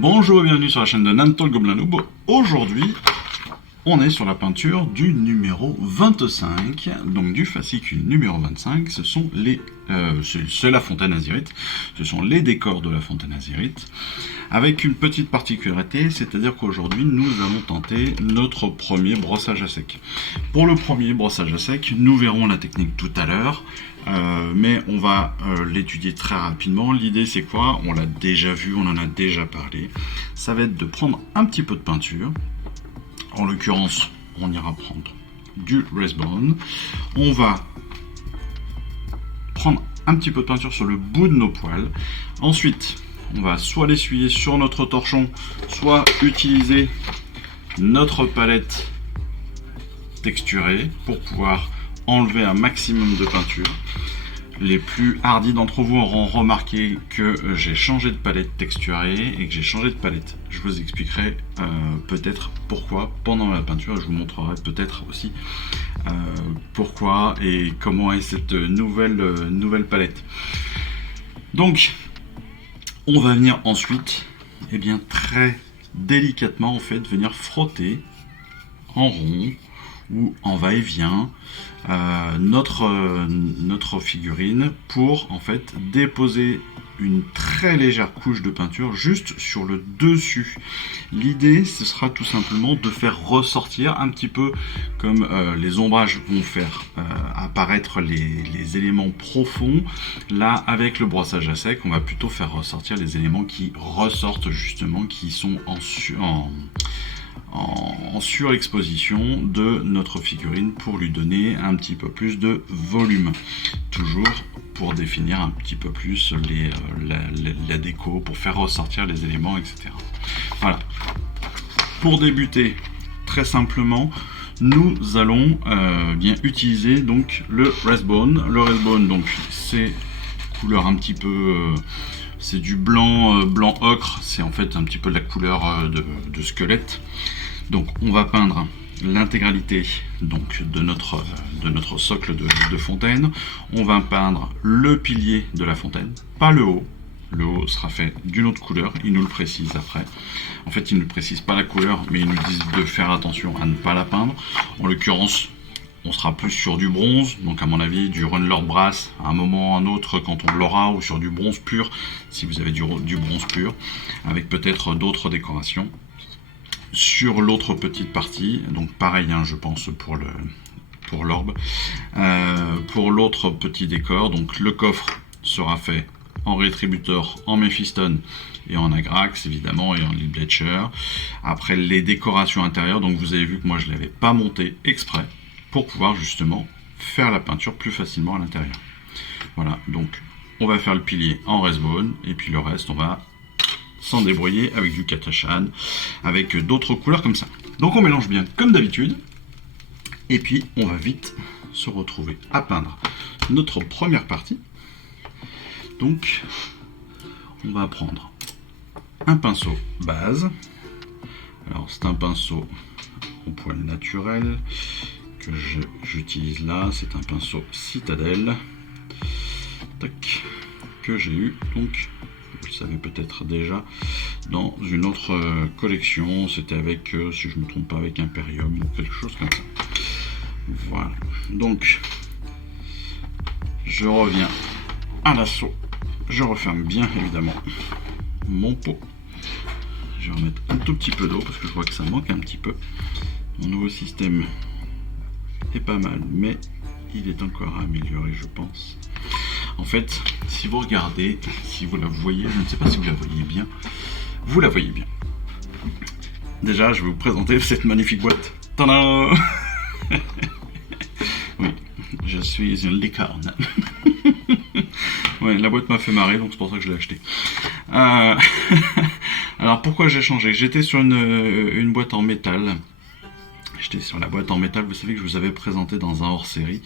Bonjour et bienvenue sur la chaîne de Nanto le Gobelin Noob. Aujourd'hui, on est sur la peinture du numéro 25, donc du fascicule numéro 25. C'est la fontaine Azyrite, ce sont les décors de la fontaine Azyrite, avec une petite particularité, c'est-à-dire qu'aujourd'hui, nous allons tenter notre premier brossage à sec. Pour le premier brossage à sec, nous verrons la technique tout à l'heure. Mais on va l'étudier très rapidement. L'idée c'est quoi? On l'a déjà vu, on en a déjà parlé. Ça va être de prendre un petit peu de peinture. En l'occurrence, on ira prendre du Resbone. On va prendre un petit peu de peinture sur le bout de nos poils. Ensuite, on va soit l'essuyer sur notre torchon, soit utiliser notre palette texturée pour pouvoir enlever un maximum de peinture. Les plus hardis d'entre vous auront remarqué que j'ai changé de palette texturée et que j'ai changé de palette. Je vous expliquerai peut-être pourquoi pendant la peinture. Je vous montrerai peut-être aussi pourquoi et comment est cette nouvelle palette. Donc, on va venir ensuite, et bien très délicatement en fait, venir frotter en rond ou en va-et-vient notre figurine pour en fait déposer une très légère couche de peinture juste sur le dessus. L'idée ce sera tout simplement de faire ressortir un petit peu comme les ombrages vont faire apparaître les éléments profonds. Là avec le brossage à sec on va plutôt faire ressortir les éléments qui ressortent justement, qui sont en surexposition de notre figurine pour lui donner un petit peu plus de volume. Toujours pour définir un petit peu plus la déco, pour faire ressortir les éléments, etc. Voilà. Pour débuter, très simplement, nous allons bien utiliser donc le Resbone. Le Resbone, donc c'est couleur un petit peu... c'est du blanc ocre, c'est en fait un petit peu la couleur de squelette. Donc on va peindre l'intégralité donc de notre socle de fontaine. On va peindre le pilier de la fontaine, pas le haut. Le haut sera fait d'une autre couleur, ils nous le précisent après. En fait, ils ne précisent pas la couleur, mais ils nous disent de faire attention à ne pas la peindre. En l'occurrence, on sera plus sur du bronze, donc à mon avis du Runelord Brass à un moment ou à un autre quand on l'aura, ou sur du bronze pur si vous avez du bronze pur, avec peut-être d'autres décorations. Sur l'autre petite partie, donc pareil hein, je pense pour l'orbe, pour l'autre petit décor, donc le coffre sera fait en Rétributor, en Mephiston et en Agrax évidemment et en Leadblecher. Après les décorations intérieures, donc vous avez vu que moi je ne l'avais pas monté exprès pour pouvoir justement faire la peinture plus facilement à l'intérieur. Voilà, donc on va faire le pilier en Resbone et puis le reste on va s'en débrouiller avec du Katachan, avec d'autres couleurs comme ça. Donc on mélange bien comme d'habitude et puis on va vite se retrouver à peindre notre première partie. Donc on va prendre un pinceau base. Alors c'est un pinceau au poil naturel que j'utilise là, c'est un pinceau Citadel que j'ai eu, donc vous le savez peut-être déjà, dans une autre collection, c'était avec, si je ne me trompe pas, avec Imperium ou quelque chose comme ça. Voilà, donc je reviens à l'assaut, je referme bien évidemment mon pot, je vais remettre un tout petit peu d'eau parce que je vois que ça manque un petit peu. Mon nouveau système est pas mal, mais il est encore à améliorer je pense. En fait, si vous regardez, si vous la voyez, je ne sais pas si vous la voyez bien, vous la voyez bien. Déjà, je vais vous présenter cette magnifique boîte. Tada! Oui, je suis une licorne. Ouais, la boîte m'a fait marrer, donc c'est pour ça que je l'ai achetée. Alors, pourquoi j'ai changé? J'étais sur une boîte en métal. J'étais sur la boîte en métal, vous savez que je vous avais présenté dans un hors-série,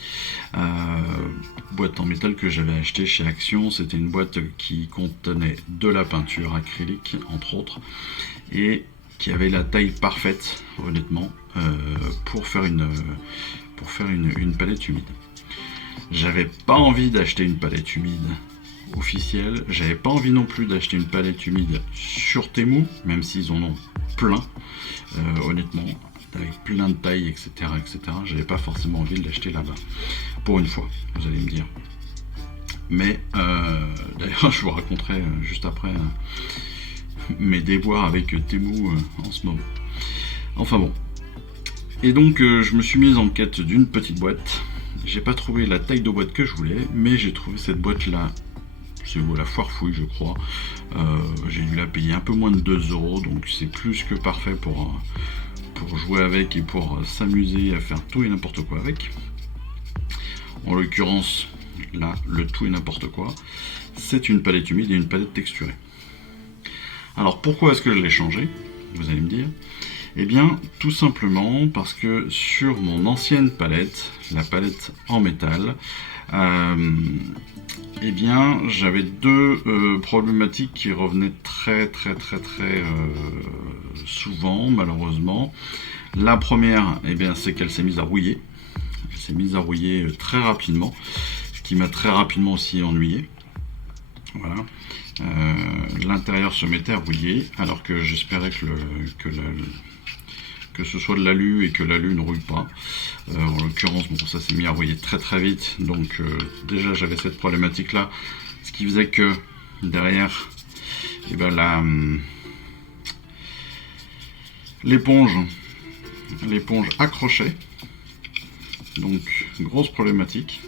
boîte en métal que j'avais acheté chez Action. C'était une boîte qui contenait de la peinture acrylique entre autres et qui avait la taille parfaite honnêtement pour faire une palette humide. J'avais pas envie d'acheter une palette humide officielle. J'avais pas envie non plus d'acheter une palette humide sur Temu, même s'ils en ont plein, honnêtement, avec plein de tailles, etc. etc. J'avais pas forcément envie de l'acheter là-bas, pour une fois, vous allez me dire. Mais d'ailleurs, je vous raconterai juste après mes déboires avec Temu en ce moment. Enfin bon. Et donc, je me suis mise en quête d'une petite boîte. J'ai pas trouvé la taille de boîte que je voulais, mais j'ai trouvé cette boîte-là. C'est la foire fouille, je crois. J'ai dû la payer un peu moins de 2 €, donc c'est plus que parfait pour jouer avec et pour s'amuser à faire tout et n'importe quoi avec. En l'occurrence, là, le tout et n'importe quoi, c'est une palette humide et une palette texturée. Alors pourquoi est-ce que je l'ai changé, vous allez me dire? Eh bien, tout simplement parce que sur mon ancienne palette, la palette en métal, eh bien, j'avais deux problématiques qui revenaient très souvent, malheureusement. La première, eh bien, c'est qu'elle s'est mise à rouiller. Elle s'est mise à rouiller très rapidement, ce qui m'a très rapidement aussi ennuyé. Voilà. L'intérieur se mettait à rouiller, alors que j'espérais que ce soit de l'alu et que l'alu ne rouille pas. En l'occurrence, bon, ça s'est mis à rouiller très vite, donc déjà j'avais cette problématique là, ce qui faisait que derrière, eh ben, l'éponge accrochait, donc grosse problématique,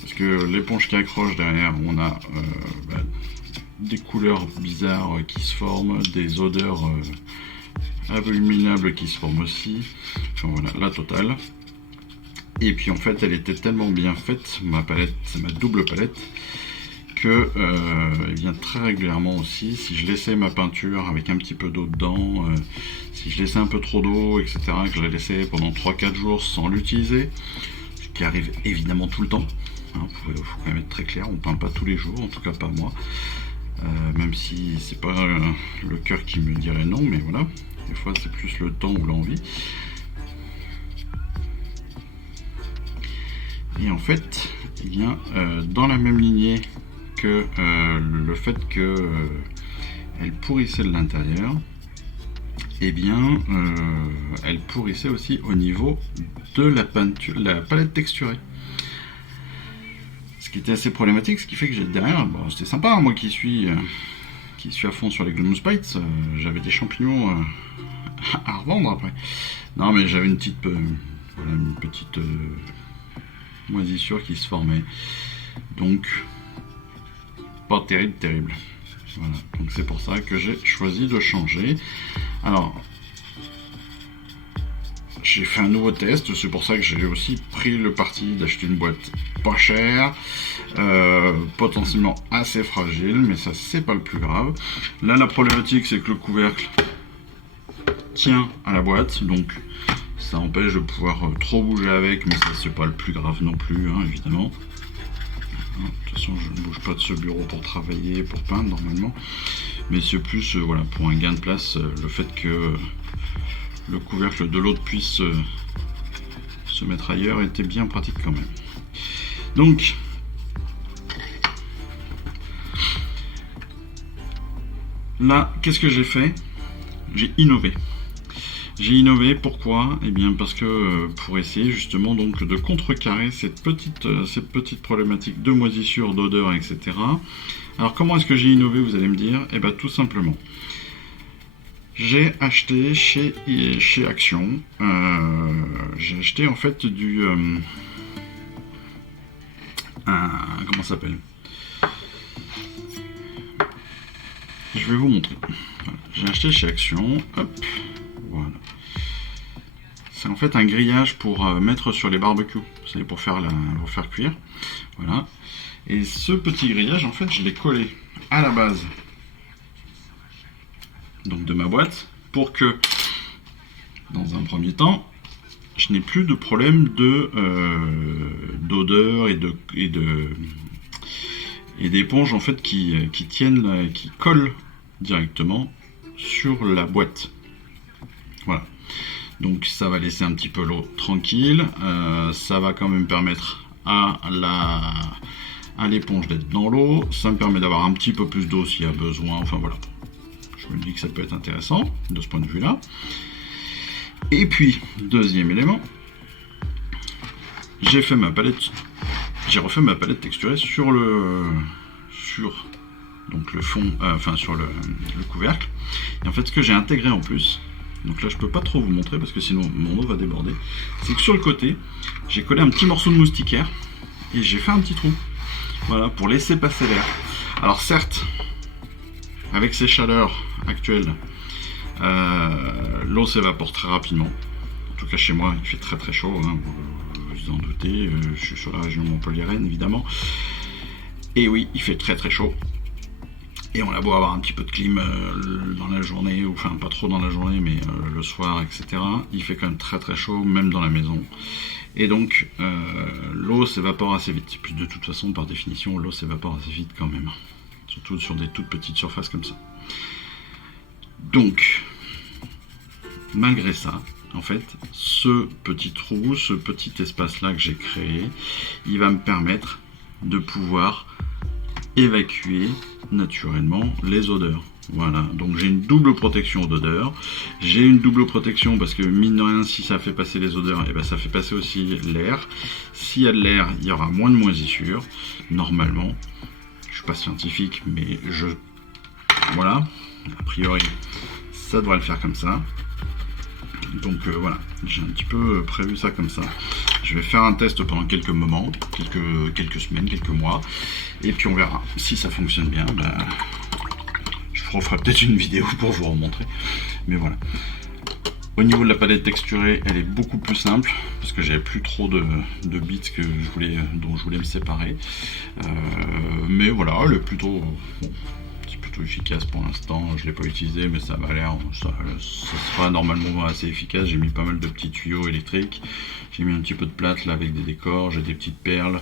parce que l'éponge qui accroche derrière, on a des couleurs bizarres qui se forment, des odeurs abominables qui se forment aussi, enfin voilà, la totale. Et puis en fait, elle était tellement bien faite, ma palette, c'est ma double palette, que elle vient très régulièrement aussi, si je laissais ma peinture avec un petit peu d'eau dedans, si je laissais un peu trop d'eau, etc., que je la laissais pendant 3-4 jours sans l'utiliser, ce qui arrive évidemment tout le temps, hein, faut quand même être très clair, on peint pas tous les jours, en tout cas pas moi, même si c'est pas le cœur qui me dirait non, mais voilà, des fois c'est plus le temps ou l'envie. Et en fait, eh bien, dans la même lignée que le fait que elle pourrissait de l'intérieur, eh bien, elle pourrissait aussi au niveau de la peinture, la palette texturée. Ce qui était assez problématique, ce qui fait que j'ai derrière, bon, c'était sympa, hein, moi qui suis à fond sur les Gloom Spites, j'avais des champignons à revendre après. Non, mais j'avais une petite, voilà, une petite moisissure qui se formait, donc pas terrible. Voilà, donc c'est pour ça que j'ai choisi de changer. Alors, j'ai fait un nouveau test, c'est pour ça que j'ai aussi pris le parti d'acheter une boîte pas chère, potentiellement assez fragile, mais ça c'est pas le plus grave. Là la problématique c'est que le couvercle tient à la boîte, donc ça empêche de pouvoir trop bouger avec, mais ça c'est pas le plus grave non plus, hein, évidemment. De toute façon je ne bouge pas de ce bureau pour travailler, pour peindre normalement, mais c'est plus voilà, pour un gain de place, le fait que le couvercle de l'autre puisse se mettre ailleurs était bien pratique quand même. Donc là, qu'est-ce que j'ai fait? J'ai innové. J'ai innové, pourquoi? Eh bien parce que pour essayer justement donc de contrecarrer cette petite problématique de moisissure, d'odeur, etc. Alors comment est-ce que j'ai innové, vous allez me dire? Eh bien tout simplement, j'ai acheté chez Action, j'ai acheté en fait du... comment ça s'appelle? Je vais vous montrer. Voilà. J'ai acheté chez Action, hop, voilà. C'est en fait un grillage pour mettre sur les barbecues, vous savez, pour faire cuire. Voilà. Et ce petit grillage, en fait, je l'ai collé à la base donc de ma boîte, pour que dans un premier temps je n'ai plus de problème d'odeur et d'éponge en fait qui tiennent, qui collent directement sur la boîte. Voilà, donc ça va laisser un petit peu l'eau tranquille, ça va quand même permettre à à l'éponge d'être dans l'eau, ça me permet d'avoir un petit peu plus d'eau s'il y a besoin, enfin voilà. Je me dis que ça peut être intéressant de ce point de vue-là. Et puis, deuxième élément, j'ai refait ma palette texturée sur le fond, sur le couvercle. Et en fait, ce que j'ai intégré en plus, donc là je peux pas trop vous montrer parce que sinon mon eau va déborder, c'est que sur le côté, j'ai collé un petit morceau de moustiquaire et j'ai fait un petit trou, voilà, pour laisser passer l'air. Alors certes, avec ces chaleurs actuelles, l'eau s'évapore très rapidement. En tout cas chez moi, il fait très très chaud, hein, vous en doutez, je suis sur la région montpelliéraine évidemment. Et oui, il fait très très chaud. Et on a beau avoir un petit peu de clim dans la journée, ou enfin pas trop dans la journée, mais le soir, etc. Il fait quand même très très chaud, même dans la maison. Et donc, l'eau s'évapore assez vite. Puis de toute façon, par définition, l'eau s'évapore assez vite quand même. Surtout sur des toutes petites surfaces comme ça. Donc, malgré ça, en fait, ce petit trou, ce petit espace-là que j'ai créé, il va me permettre de pouvoir évacuer naturellement les odeurs. Voilà, donc j'ai une double protection d'odeurs. J'ai une double protection parce que mine de rien, si ça fait passer les odeurs, et ben ça fait passer aussi l'air. S'il y a de l'air, il y aura moins de moisissures. Normalement, je suis pas scientifique, mais voilà, a priori, ça devrait le faire comme ça. Donc voilà, j'ai un petit peu prévu ça comme ça. Je vais faire un test pendant quelques moments, quelques semaines, quelques mois, et puis on verra. Si ça fonctionne bien, je vous referai peut-être une vidéo pour vous remontrer. Mais voilà. Au niveau de la palette texturée, elle est beaucoup plus simple, parce que j'avais plus trop de bits dont je voulais me séparer. Mais voilà, elle est plutôt... Bon, efficace pour l'instant, je l'ai pas utilisé mais ça va l'air, ça sera normalement assez efficace. J'ai mis pas mal de petits tuyaux électriques, j'ai mis un petit peu de plâtre là avec des décors, j'ai des petites perles,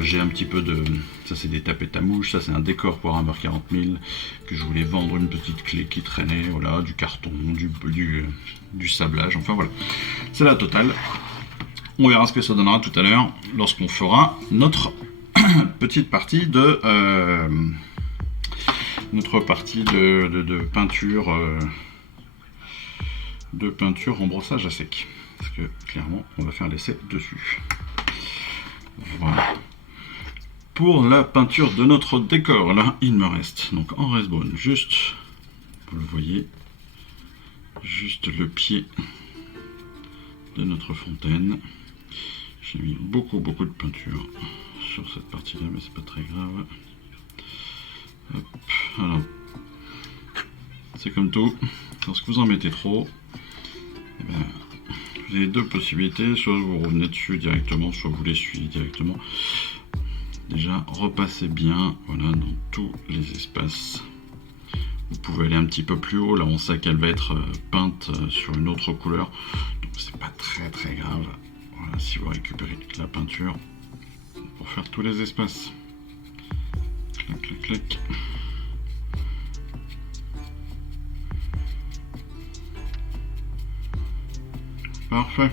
j'ai un petit peu de, ça c'est des tapettes à mouche, ça c'est un décor pour Warhammer 40 000 que je voulais vendre, une petite clé qui traînait, voilà, du carton, du sablage, enfin voilà, c'est la totale. On verra ce que ça donnera tout à l'heure lorsqu'on fera notre petite partie de peinture en brossage à sec, parce que clairement on va faire l'essai dessus. Voilà pour la peinture de notre décor. Là il me reste donc en resbone juste, vous le voyez, juste le pied de notre fontaine. J'ai mis beaucoup de peinture sur cette partie là, mais c'est pas très grave. Hop, alors, c'est comme tout, lorsque vous en mettez trop, vous avez deux possibilités, soit vous revenez dessus directement, soit vous l'essuyez directement. Déjà, repassez bien, voilà, dans tous les espaces. Vous pouvez aller un petit peu plus haut, là on sait qu'elle va être peinte sur une autre couleur, donc c'est pas très grave. Voilà, si vous récupérez la peinture pour faire tous les espaces. Clac. Parfait.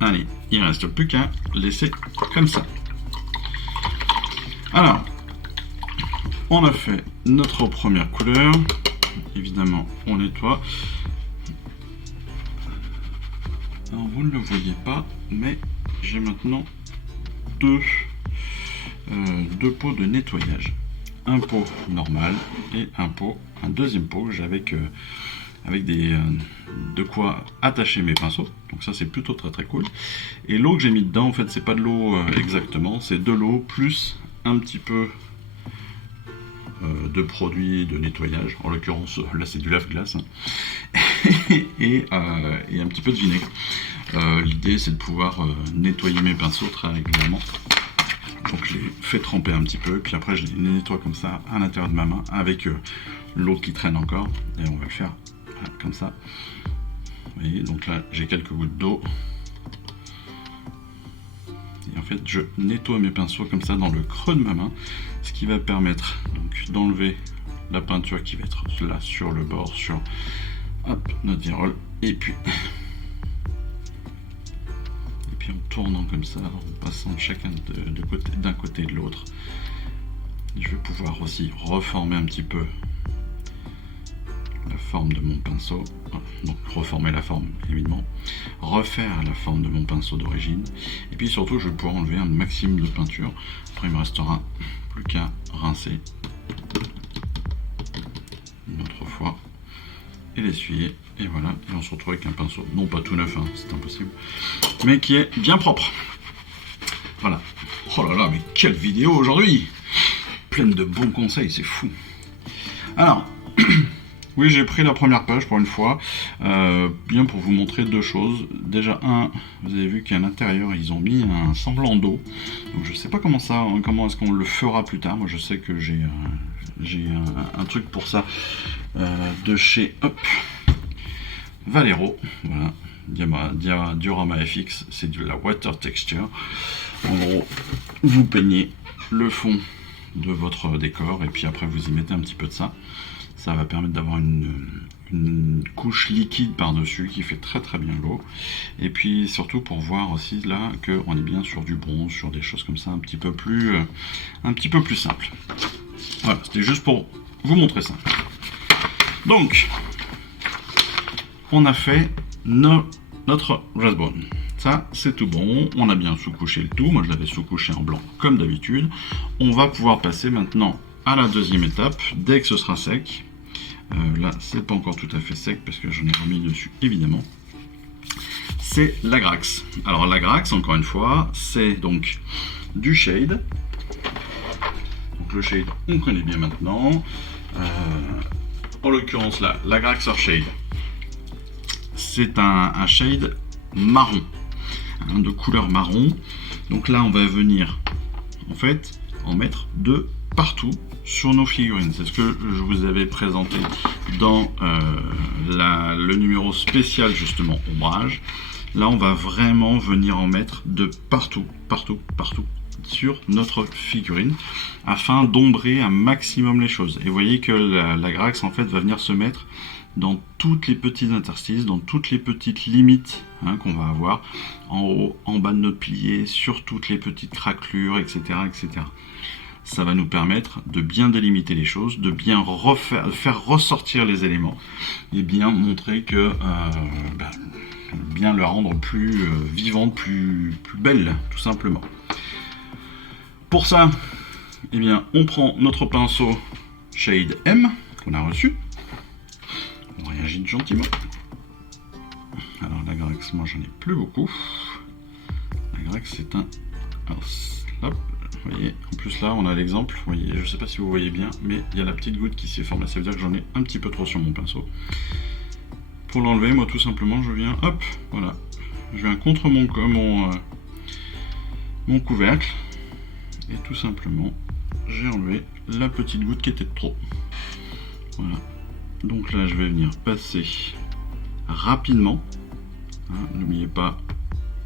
Allez, il ne reste plus qu'à laisser comme ça. Alors, on a fait notre première couleur. Évidemment, on nettoie. Alors, vous ne le voyez pas, mais j'ai maintenant deux pots de nettoyage, un pot normal et un deuxième pot avec de quoi attacher mes pinceaux, donc ça c'est plutôt très cool. Et l'eau que j'ai mis dedans, en fait c'est pas de l'eau exactement, c'est de l'eau plus un petit peu de produits de nettoyage, en l'occurrence là c'est du lave-glace, hein. et un petit peu de vinaigre. L'idée c'est de pouvoir nettoyer mes pinceaux très régulièrement. Donc je les fais tremper un petit peu, puis après je les nettoie comme ça à l'intérieur de ma main avec l'eau qui traîne encore, et on va le faire voilà, comme ça. Vous voyez, donc là j'ai quelques gouttes d'eau, et en fait je nettoie mes pinceaux comme ça dans le creux de ma main, ce qui va permettre donc d'enlever la peinture qui va être là sur le bord, sur notre virole, et puis puis en tournant comme ça, en passant chacun d'un côté de l'autre, je vais pouvoir aussi reformer un petit peu la forme de mon pinceau, donc reformer la forme évidemment, refaire la forme de mon pinceau d'origine, et puis surtout je vais pouvoir enlever un maximum de peinture. Après il me restera plus qu'à rincer une autre fois et l'essuyer, et voilà, et on se retrouve avec un pinceau, non pas tout neuf, hein, c'est impossible, mais qui est bien propre. Voilà. Oh là là, mais quelle vidéo aujourd'hui, pleine de bons conseils, c'est fou. Alors oui, j'ai pris la première page pour une fois, bien pour vous montrer deux choses. Déjà, vous avez vu qu'à l'intérieur, ils ont mis un semblant d'eau. Donc je sais pas comment est-ce qu'on le fera plus tard. Moi, je sais que j'ai un truc pour ça de chez Valero. Voilà, Diorama FX, c'est de la water texture. En gros, vous peignez le fond de votre décor et puis après vous y mettez un petit peu de ça. Ça va permettre d'avoir une couche liquide par-dessus qui fait très très bien l'eau. Et puis surtout pour voir aussi là qu'on est bien sur du bronze, sur des choses comme ça un petit peu plus simple. Voilà, c'était juste pour vous montrer ça. Donc, on a fait notre Rathbone. Ça, c'est tout bon. On a bien sous-couché le tout. Moi, je l'avais sous-couché en blanc comme d'habitude. On va pouvoir passer maintenant à la deuxième étape, dès que ce sera sec. Là, c'est pas encore tout à fait sec parce que j'en ai remis dessus, évidemment. C'est l'Agrax. Alors, l'Agrax, encore une fois, c'est donc du shade. Donc, le shade, on connaît bien maintenant. En l'occurrence, là, l'Agrax Shade, c'est un shade marron, de couleur marron. Donc là, on va venir, en fait, en mettre de partout sur nos figurines. C'est ce que je vous avais présenté dans le numéro spécial justement ombrage. Là on va vraiment venir en mettre de partout sur notre figurine afin d'ombrer un maximum les choses. Et vous voyez que la Grax en fait va venir se mettre dans toutes les petits interstices, dans toutes les petites limites qu'on va avoir en haut, en bas de notre pilier, sur toutes les petites craquelures, etc. etc. Ça va nous permettre de bien délimiter les choses, de bien faire ressortir les éléments et bien montrer que bien le rendre plus vivante, plus belle, tout simplement. Pour ça, eh bien, on prend notre pinceau Shade M qu'on a reçu. On réagit gentiment. Alors la Grax, moi j'en ai plus beaucoup. La Grax c'est un... Alors, hop. Vous voyez, en plus là on a l'exemple, vous voyez, je sais pas si vous voyez bien, mais il y a la petite goutte qui s'est formée, ça veut dire que j'en ai un petit peu trop sur mon pinceau. Pour l'enlever, moi tout simplement je viens, hop, voilà, je viens contre mon couvercle, et tout simplement j'ai enlevé la petite goutte qui était de trop. Voilà, donc là je vais venir passer rapidement, n'oubliez pas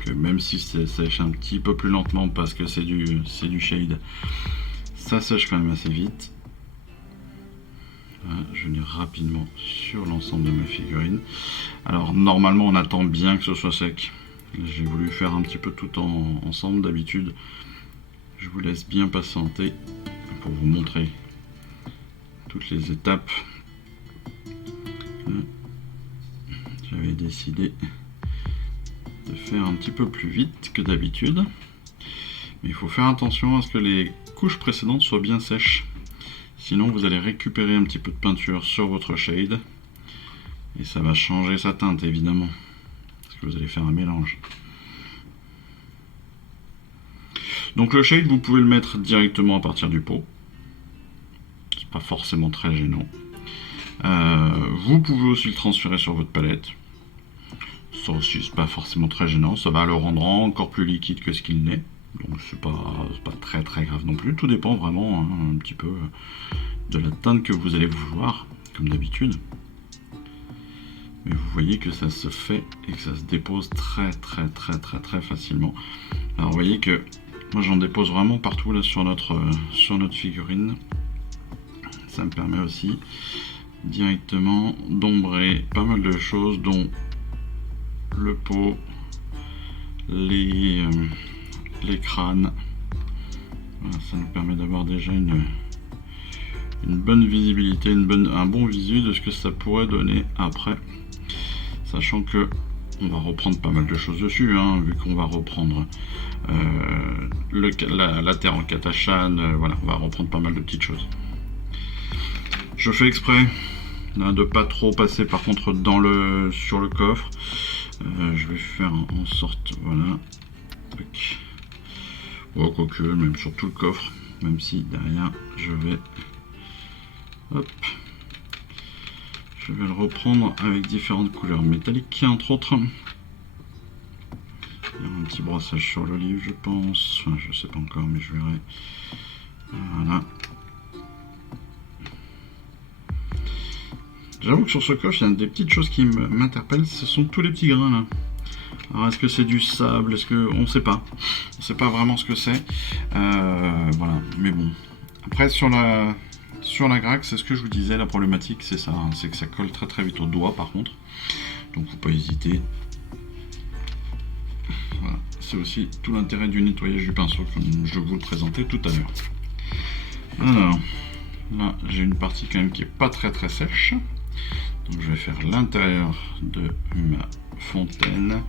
que même si ça sèche un petit peu plus lentement parce que c'est du shade, ça sèche quand même assez vite. Voilà, je vais venir rapidement sur l'ensemble de ma figurine. Alors normalement on attend bien que ce soit sec. J'ai voulu faire un petit peu tout ensemble. D'habitude je vous laisse bien patienter pour vous montrer toutes les étapes. J'avais décidé de faire un petit peu plus vite que d'habitude, mais il faut faire attention à ce que les couches précédentes soient bien sèches, sinon vous allez récupérer un petit peu de peinture sur votre shade et ça va changer sa teinte évidemment parce que vous allez faire un mélange. Donc le shade vous pouvez le mettre directement à partir du pot, c'est pas forcément très gênant. Vous pouvez aussi le transférer sur votre palette. Ça aussi c'est pas forcément très gênant, ça va le rendre encore plus liquide que ce qu'il n'est, donc c'est pas très grave non plus, tout dépend vraiment un petit peu de la teinte que vous allez vouloir, comme d'habitude. Mais vous voyez que ça se fait et que ça se dépose très facilement. Alors vous voyez que moi j'en dépose vraiment partout là sur notre figurine, ça me permet aussi directement d'ombrer pas mal de choses dont le pot, les crânes. Voilà, ça nous permet d'avoir déjà une bonne visibilité, un bon visu de ce que ça pourrait donner après. Sachant que on va reprendre pas mal de choses dessus, hein, vu qu'on va reprendre la terre en Katachan, voilà, on va reprendre pas mal de petites choses. Je fais exprès de pas trop passer par contre sur le coffre. Je vais faire en sorte, voilà, quoique même sur tout le coffre, même si derrière je vais le reprendre avec différentes couleurs métalliques, entre autres. Il y a un petit brassage sur l'olive, je pense. Enfin, je sais pas encore, mais je verrai. Voilà. J'avoue que sur ce coffre, il y a des petites choses qui m'interpellent. Ce sont tous les petits grains là. Alors, est-ce que c'est du sable? Est-ce que on sait pas? On sait pas vraiment ce que c'est. Voilà. Mais bon. Après, sur la Grax, c'est ce que je vous disais, la problématique c'est ça, hein, c'est que ça colle très très vite au doigt par contre, donc faut pas hésiter. Voilà, c'est aussi tout l'intérêt du nettoyage du pinceau comme je vous le présentais tout à l'heure. Alors, là j'ai une partie quand même qui est pas très très sèche, donc je vais faire l'intérieur de ma fontaine.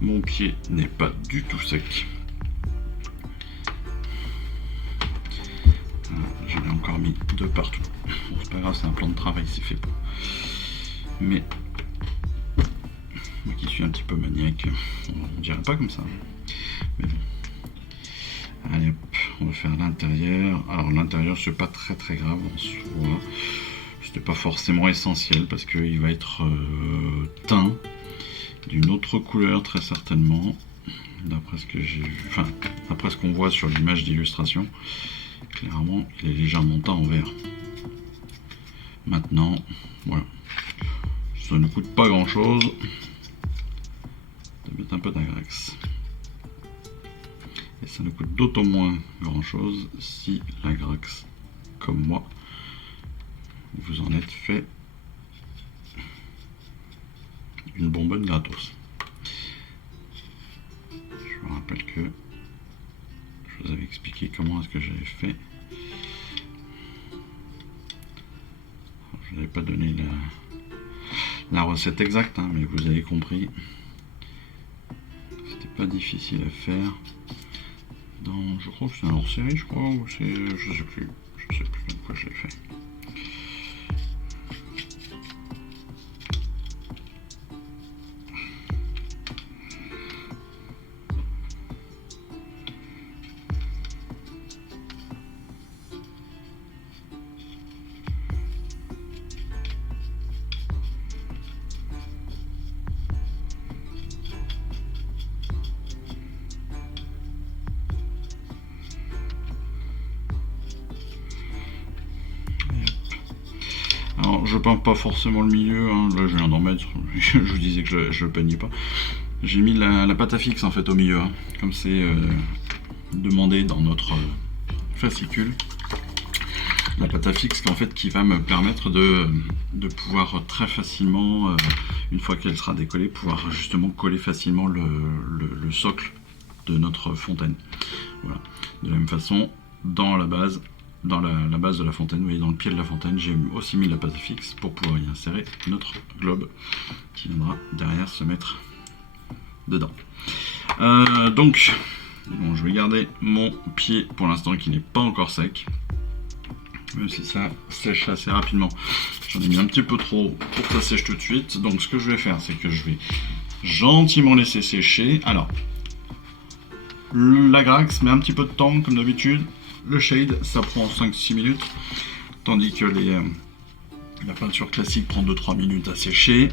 Mon pied n'est pas du tout sec. Je l'ai encore mis de partout. Bon, c'est pas grave, c'est un plan de travail, c'est fait pour. Mais moi qui suis un petit peu maniaque, on dirait pas comme ça. Mais bon. Allez hop, on va faire l'intérieur. Alors l'intérieur c'est pas très très grave en soi. C'était pas forcément essentiel parce qu'il va être teint d'une autre couleur très certainement. D'après ce que j'ai vu, enfin d'après ce qu'on voit sur l'image d'illustration. Clairement, il est légèrement teint en vert. Maintenant, voilà. Ça ne coûte pas grand chose de mettre un peu d'Agrax. Et ça ne coûte d'autant moins grand chose si l'Agrax, comme moi, vous en êtes fait une bonbonne gratos. Je vous rappelle que je vous avais expliqué comment est-ce que j'avais fait. Je n'avais pas donné la recette exacte, hein, mais vous avez compris. C'était pas difficile à faire. Je crois que c'est un hors-série, je crois, ou c'est, je sais plus dans quoi je l'ai fait. Alors je peins pas forcément le milieu, hein. Là je viens d'en mettre, je vous disais que je peignais pas. J'ai mis la pâte à fixe en fait au milieu, hein, comme c'est demandé dans notre fascicule. La pâte à fixe qui va me permettre de pouvoir très facilement, une fois qu'elle sera décollée, pouvoir justement coller facilement le socle de notre fontaine. Voilà. De la même façon, dans la base de la fontaine, vous voyez dans le pied de la fontaine, j'ai aussi mis la pâte fixe pour pouvoir y insérer notre globe qui viendra derrière se mettre dedans. Donc, bon, je vais garder mon pied pour l'instant qui n'est pas encore sec, même si ça sèche assez rapidement. J'en ai mis un petit peu trop pour que ça sèche tout de suite. Donc ce que je vais faire, c'est que je vais gentiment laisser sécher. Alors, l'Agrax met un petit peu de temps comme d'habitude. Le shade, ça prend 5-6 minutes, tandis que la peinture classique prend 2-3 minutes à sécher.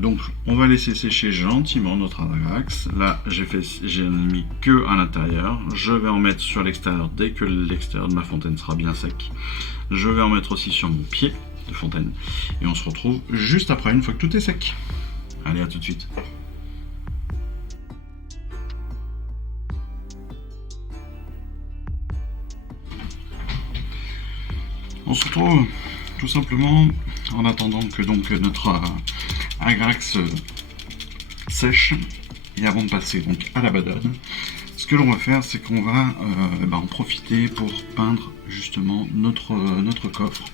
Donc on va laisser sécher gentiment notre Agrax. Là, j'ai mis que à l'intérieur. Je vais en mettre sur l'extérieur dès que l'extérieur de ma fontaine sera bien sec. Je vais en mettre aussi sur mon pied de fontaine. Et on se retrouve juste après, une fois que tout est sec. Allez, à tout de suite. On se retrouve tout simplement en attendant que donc notre Agrax sèche. Et avant de passer donc à la badone, ce que l'on va faire, c'est qu'on va en profiter pour peindre justement notre coffre.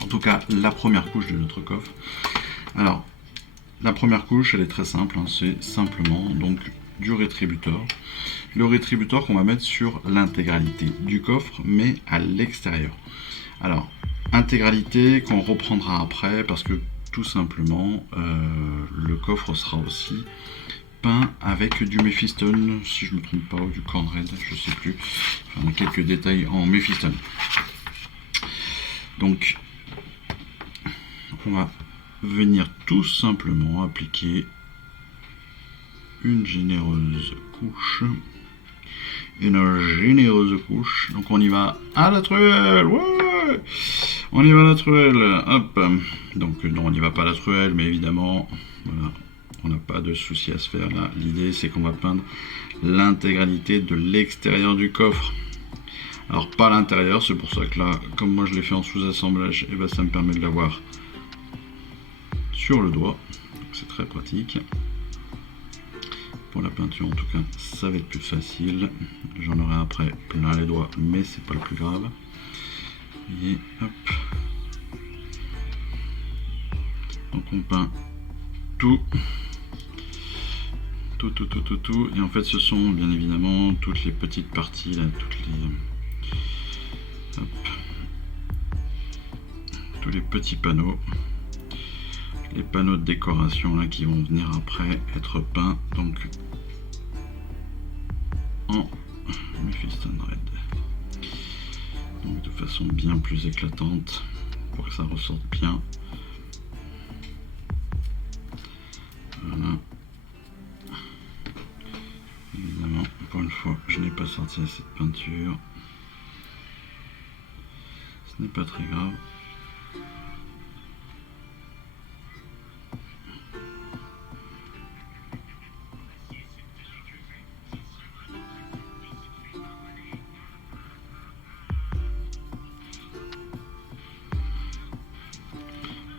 En tout cas, la première couche de notre coffre. Alors, la première couche, elle est très simple, hein, c'est simplement donc du rétributeur. Le rétributeur qu'on va mettre sur l'intégralité du coffre, mais à l'extérieur. Alors, intégralité qu'on reprendra après, parce que tout simplement, le coffre sera aussi peint avec du Mephiston, si je ne me trompe pas, ou du Corn Red, je sais plus. Enfin, on a quelques détails en Mephiston. Donc, on va venir tout simplement appliquer une généreuse couche. Donc on y va à la truelle. Ouais, on y va à la truelle. Hop. Donc non, on n'y va pas à la truelle, mais évidemment, voilà, on n'a pas de souci à se faire là. L'idée, c'est qu'on va peindre l'intégralité de l'extérieur du coffre. Alors pas l'intérieur, c'est pour ça que là, comme moi je l'ai fait en sous-assemblage, et ça me permet de l'avoir sur le doigt. C'est très pratique. Pour la peinture en tout cas, ça va être plus facile. J'en aurai après plein les doigts, mais c'est pas le plus grave. Et hop. Donc on peint tout. Et en fait ce sont bien évidemment toutes les petites parties là, tous les petits panneaux. Les panneaux de décoration là qui vont venir après être peints donc en Mephiston Red, donc de façon bien plus éclatante pour que ça ressorte bien. Voilà. Évidemment, pour une fois, je n'ai pas sorti assez de peinture. Ce n'est pas très grave.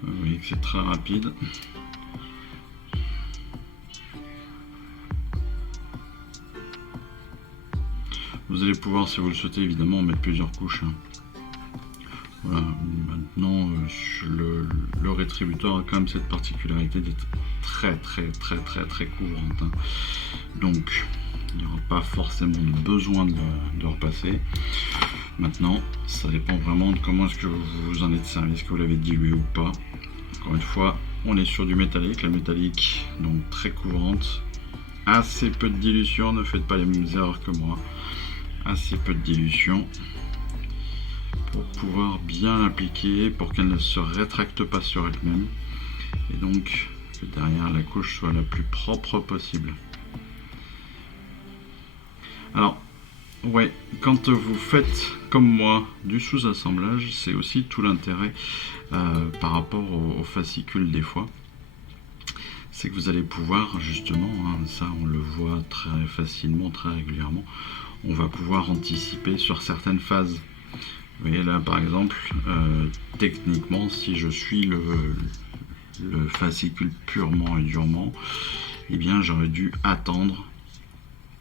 Vous voyez que c'est très rapide. Vous allez pouvoir, si vous le souhaitez, évidemment, mettre plusieurs couches. Voilà. Maintenant, le rétributeur a quand même cette particularité d'être très couvrante. Donc, il n'y aura pas forcément de besoin de repasser. Maintenant, ça dépend vraiment de comment est-ce que vous en êtes servi, est-ce que vous l'avez dilué ou pas. Encore une fois, on est sur du métallique, la métallique donc très couvrante, assez peu de dilution, ne faites pas les mêmes erreurs que moi, assez peu de dilution pour pouvoir bien l'appliquer, pour qu'elle ne se rétracte pas sur elle-même et donc que derrière la couche soit la plus propre possible. Alors, ouais, quand vous faites comme moi du sous-assemblage, c'est aussi tout l'intérêt par rapport aux fascicules des fois. C'est que vous allez pouvoir justement, ça on le voit très facilement, très régulièrement, on va pouvoir anticiper sur certaines phases. Vous voyez là par exemple, techniquement si je suis le fascicule purement et durement, eh bien j'aurais dû attendre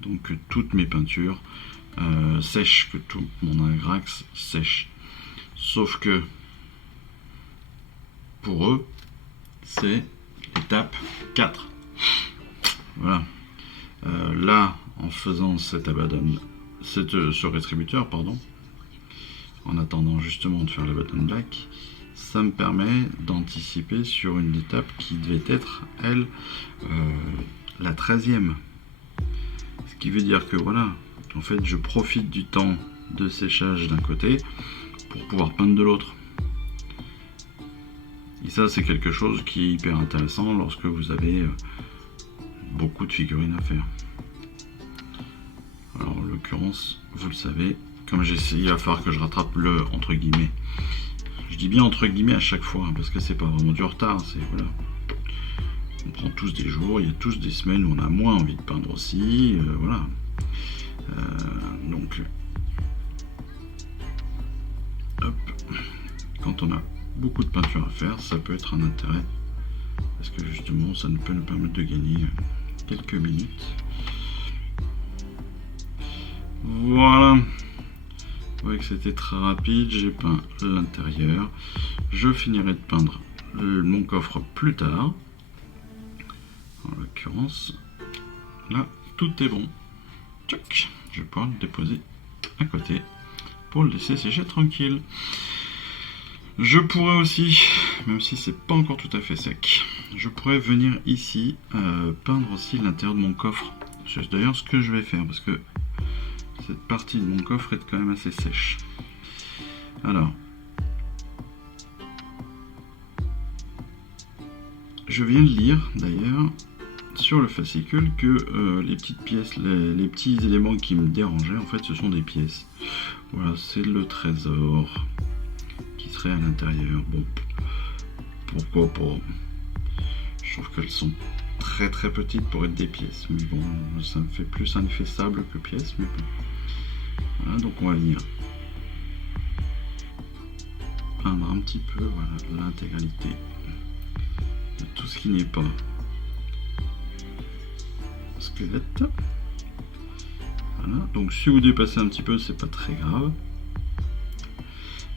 donc que toutes mes peintures sèchent, que tout mon agrax sèche. Sauf que pour eux, c'est l'étape 4. Voilà. Là, en faisant cette abandon, ce rétributeur, pardon, en attendant justement de faire l'abandon black, ça me permet d'anticiper sur une étape qui devait être, elle, la 13e. Ce qui veut dire que voilà, en fait, je profite du temps de séchage d'un côté pour pouvoir peindre de l'autre. Et ça, c'est quelque chose qui est hyper intéressant lorsque vous avez beaucoup de figurines à faire. Alors, en l'occurrence, vous le savez, comme j'essaie, il va falloir que je rattrape le entre guillemets. Je dis bien entre guillemets à chaque fois, hein, parce que c'est pas vraiment du retard, c'est voilà. On prend tous des jours, il y a tous des semaines où on a moins envie de peindre aussi, voilà. Donc, hop, quand on a beaucoup de peinture à faire, ça peut être un intérêt, parce que justement, ça peut nous permettre de gagner quelques minutes. Voilà. Vous voyez que c'était très rapide, j'ai peint l'intérieur. Je finirai de peindre mon coffre plus tard. En l'occurrence, là, tout est bon. Tchac, je vais pouvoir le déposer à côté pour le laisser sécher tranquille. Je pourrais aussi, même si c'est pas encore tout à fait sec, je pourrais venir ici peindre aussi l'intérieur de mon coffre. C'est d'ailleurs ce que je vais faire parce que cette partie de mon coffre est quand même assez sèche. Alors, je viens de lire d'ailleurs sur le fascicule que les petites pièces, les petits éléments qui me dérangeaient, en fait, ce sont des pièces. Voilà, c'est le trésor qui serait à l'intérieur. Bon, pourquoi pas? Je trouve qu'elles sont très très petites pour être des pièces, mais bon, ça me fait plus un effet sable que pièce, mais bon. Voilà, donc on va venir peindre un petit peu, voilà, l'intégralité de tout ce qui n'est pas squelette. Voilà, donc si vous dépassez un petit peu, c'est pas très grave,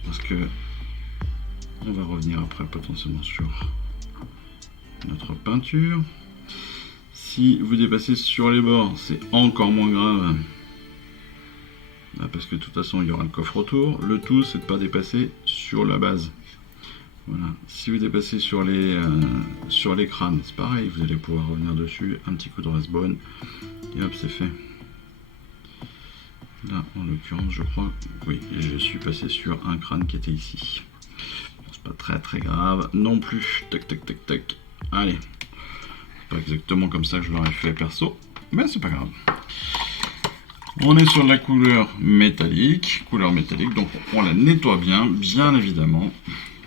parce que on va revenir après potentiellement sur notre peinture. Si vous dépassez sur les bords, c'est encore moins grave, parce que de toute façon il y aura le coffre autour. Le tout, c'est de ne pas dépasser sur la base. Voilà. Si vous dépassez sur les crânes, c'est pareil, vous allez pouvoir revenir dessus, un petit coup de resbone, et hop, c'est fait. Là, en l'occurrence, je crois, oui, je suis passé sur un crâne qui était ici. Bon, c'est pas très très grave non plus. Tac, tac, tac, tac. Allez. C'est pas exactement comme ça que je l'aurais fait perso, mais c'est pas grave. On est sur de la couleur métallique, donc on la nettoie bien, bien évidemment,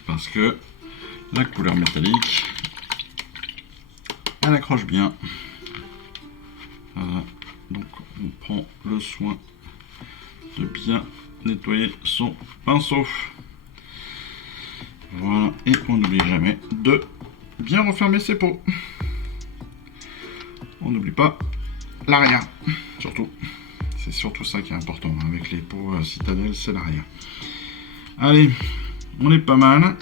parce que la couleur métallique, elle accroche bien. Voilà, donc on prend le soin de bien nettoyer son pinceau. Voilà, et on n'oublie jamais de bien refermer ses pots. On n'oublie pas l'arrière, surtout. C'est surtout ça qui est important avec les pots citadelles, c'est l'arrière. Allez, on est pas mal.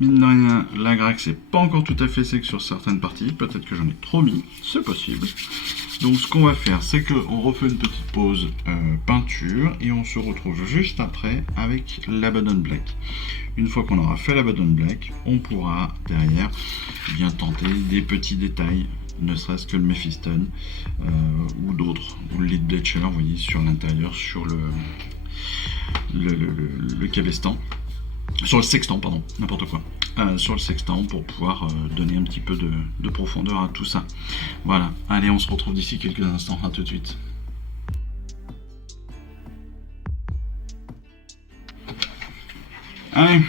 Mine de rien, la graque c'est pas encore tout à fait sec sur certaines parties. Peut-être que j'en ai trop mis, c'est possible. Donc ce qu'on va faire, c'est qu'on refait une petite pause peinture et on se retrouve juste après avec l'Abaddon Black. Une fois qu'on aura fait l'Abaddon Black, on pourra derrière bien tenter des petits détails, ne serait-ce que le Mephiston ou d'autres, ou le Lead Bleacher, vous voyez, sur l'intérieur, sur le cabestan, sur le sextant, pardon, n'importe quoi, sur le sextant pour pouvoir donner un petit peu de profondeur à tout ça. Voilà, allez, on se retrouve d'ici quelques instants, à tout de suite. Allez.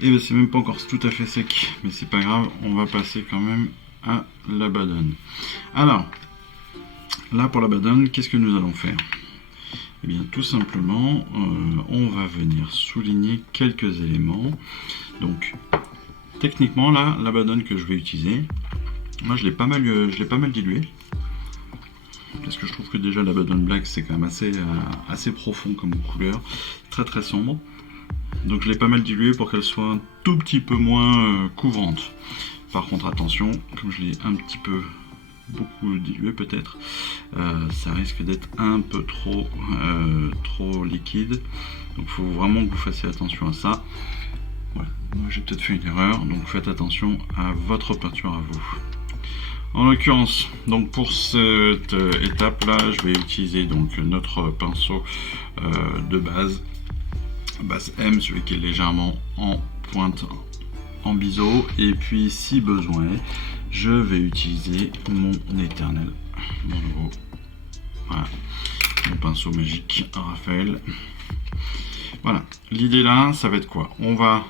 Et bien c'est même pas encore tout à fait sec, mais c'est pas grave, on va passer quand même à l'Abaddon. Alors, là pour l'Abaddon, qu'est-ce que nous allons faire? Eh bien tout simplement, on va venir souligner quelques éléments. Donc, techniquement là, l'Abaddon que je vais utiliser, moi je l'ai pas mal dilué. Parce que je trouve que déjà l'Abaddon Black c'est quand même assez profond comme couleur, très très sombre. Donc je l'ai pas mal dilué pour qu'elle soit un tout petit peu moins couvrante. Par contre attention, comme je l'ai un petit peu beaucoup dilué peut-être, ça risque d'être un peu trop liquide. Donc il faut vraiment que vous fassiez attention à ça. Voilà. Moi j'ai peut-être fait une erreur, donc faites attention à votre peinture à vous. En l'occurrence, donc pour cette étape là, je vais utiliser donc notre pinceau de base M, celui qui est légèrement en pointe en biseau, et puis si besoin je vais utiliser mon éternel, mon nouveau, voilà, mon pinceau magique Raphaël. Voilà, l'idée là ça va être quoi? On va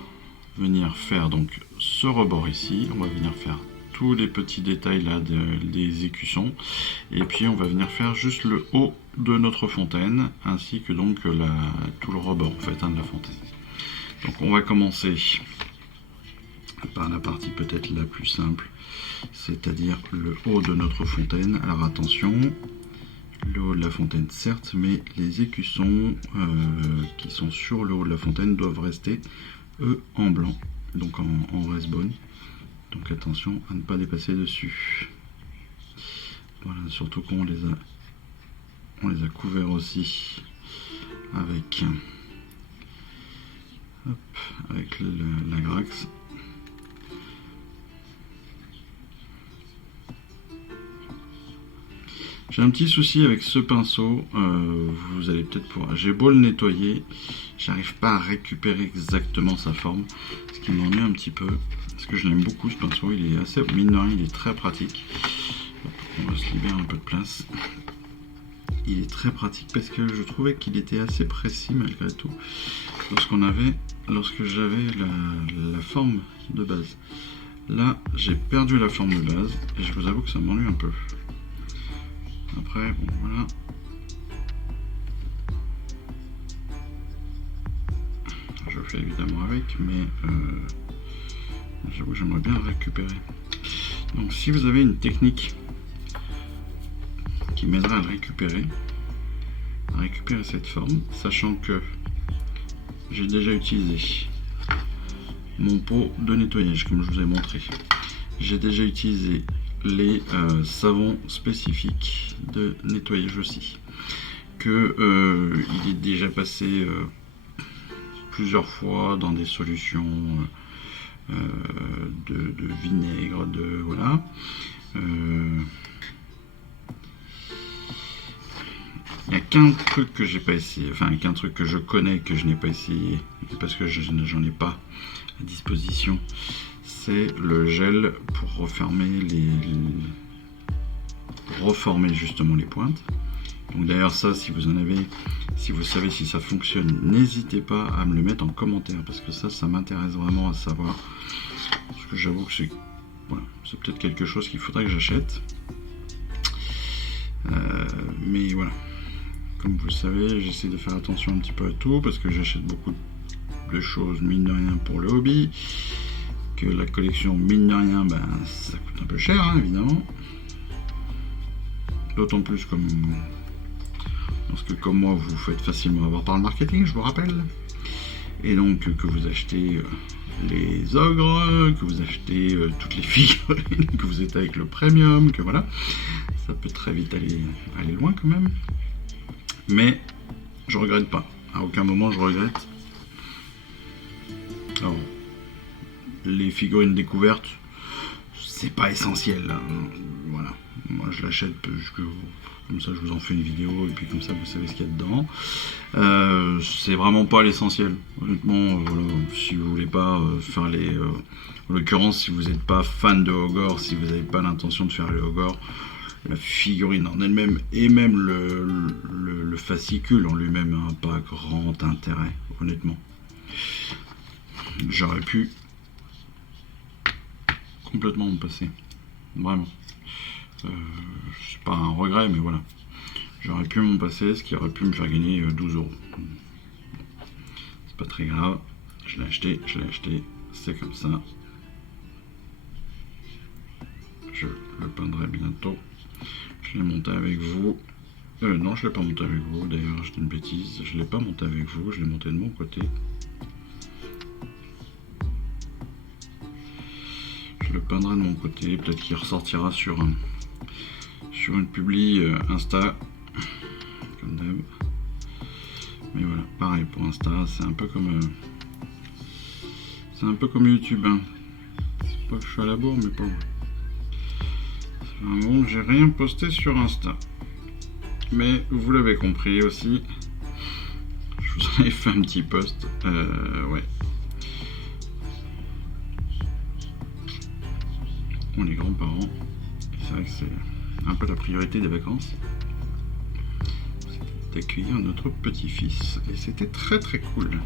venir faire donc ce rebord ici, on va venir faire tous les petits détails là des écussons, et puis on va venir faire juste le haut de notre fontaine, ainsi que donc tout le rebord en fait de la fontaine. Donc on va commencer par la partie peut-être la plus simple, c'est-à-dire le haut de notre fontaine. Alors attention, le haut de la fontaine certes, mais les écussons qui sont sur le haut de la fontaine doivent rester eux en blanc, donc en resbone. Donc attention à ne pas dépasser dessus. Voilà, surtout qu'on les a couverts aussi avec la Grax. J'ai un petit souci avec ce pinceau, vous allez peut-être pouvoir... J'ai beau le nettoyer, j'arrive pas à récupérer exactement sa forme, ce qui m'ennuie un petit peu, parce que je l'aime beaucoup ce pinceau, il est assez, mine de rien, il est très pratique. On va se libérer un peu de place. Il est très pratique parce que je trouvais qu'il était assez précis malgré tout, lorsque j'avais la forme de base. Là, j'ai perdu la forme de base, et je vous avoue que ça m'ennuie un peu. Après, bon, voilà. Je fais évidemment avec, mais j'avoue que j'aimerais bien le récupérer. Donc si vous avez une technique qui m'aidera à le récupérer cette forme, sachant que j'ai déjà utilisé mon pot de nettoyage, comme je vous ai montré. J'ai déjà utilisé les savons spécifiques de nettoyage aussi, que il est déjà passé plusieurs fois dans des solutions de vinaigre, de voilà. Il n'y a qu'un truc que j'ai pas essayé, enfin qu'un truc que je connais que je n'ai pas essayé, parce que j'en ai pas à disposition, c'est le gel pour reformer justement les pointes. Donc d'ailleurs ça, si vous en avez, si vous savez si ça fonctionne, n'hésitez pas à me le mettre en commentaire, parce que ça m'intéresse vraiment à savoir, parce que j'avoue que c'est voilà, c'est peut-être quelque chose qu'il faudrait que j'achète. Mais voilà, comme vous le savez, j'essaie de faire attention un petit peu à tout, parce que j'achète beaucoup de choses mine de rien pour le hobby, que la collection mine de rien, ben, ça coûte un peu cher hein, évidemment, d'autant plus parce que comme moi vous faites facilement avoir par le marketing, je vous rappelle, et donc que vous achetez les ogres, que vous achetez toutes les figurines, que vous êtes avec le premium, que voilà, ça peut très vite aller loin quand même, mais je regrette pas, à aucun moment je regrette. Alors, les figurines découvertes, c'est pas essentiel, hein. Voilà, moi je l'achète parce que comme ça je vous en fais une vidéo et puis comme ça vous savez ce qu'il y a dedans. C'est vraiment pas l'essentiel, honnêtement. Voilà, si vous voulez pas faire les en l'occurrence, si vous n'êtes pas fan de Ogre, si vous n'avez pas l'intention de faire les Ogre, la figurine en elle-même et même le fascicule en lui-même n'a pas grand intérêt, honnêtement. J'aurais pu complètement me passer, vraiment. C'est pas un regret, mais voilà. J'aurais pu m'en passer, ce qui aurait pu me faire gagner 12 €. C'est pas très grave. Je l'ai acheté, c'est comme ça. Je le peindrai bientôt. Je l'ai monté avec vous. Non, je l'ai pas monté avec vous, d'ailleurs, je dis une bêtise. Je l'ai pas monté avec vous, je l'ai monté de mon côté. Je le peindrai de mon côté, peut-être qu'il ressortira sur une publi Insta, comme d'hab. Mais voilà, pareil pour Insta, c'est un peu comme YouTube, hein. C'est pas que je suis à la bourre, mais pas loin. Ça fait un moment que j'ai rien posté sur Insta. Mais vous l'avez compris aussi, je vous en ai fait un petit post, ouais. On est grands-parents, et c'est vrai que c'est un peu la priorité des vacances, c'était d'accueillir notre petit-fils, et c'était très très cool.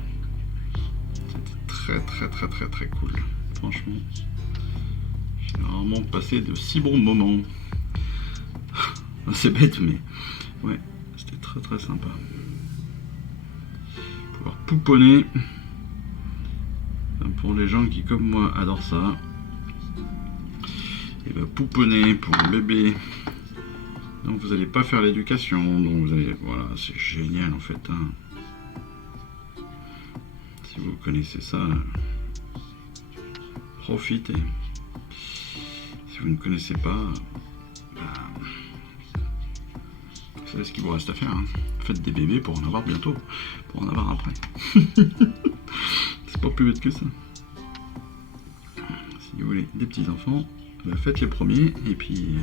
C'était très cool. Franchement, j'ai rarement passé de si bons moments. C'est bête, mais ouais, c'était très sympa. Pouvoir pouponner, ça pour les gens qui, comme moi, adorent ça. Et bah, pouponner pour le bébé. Donc vous n'allez pas faire l'éducation. Donc vous allez... Voilà, c'est génial en fait. Hein. Si vous connaissez ça, profitez. Si vous ne connaissez pas, bah, vous savez ce qu'il vous reste à faire. Hein. Faites des bébés pour en avoir bientôt. Pour en avoir après. C'est pas plus bête que ça. Si vous voulez des petits enfants, bah faites les premiers et puis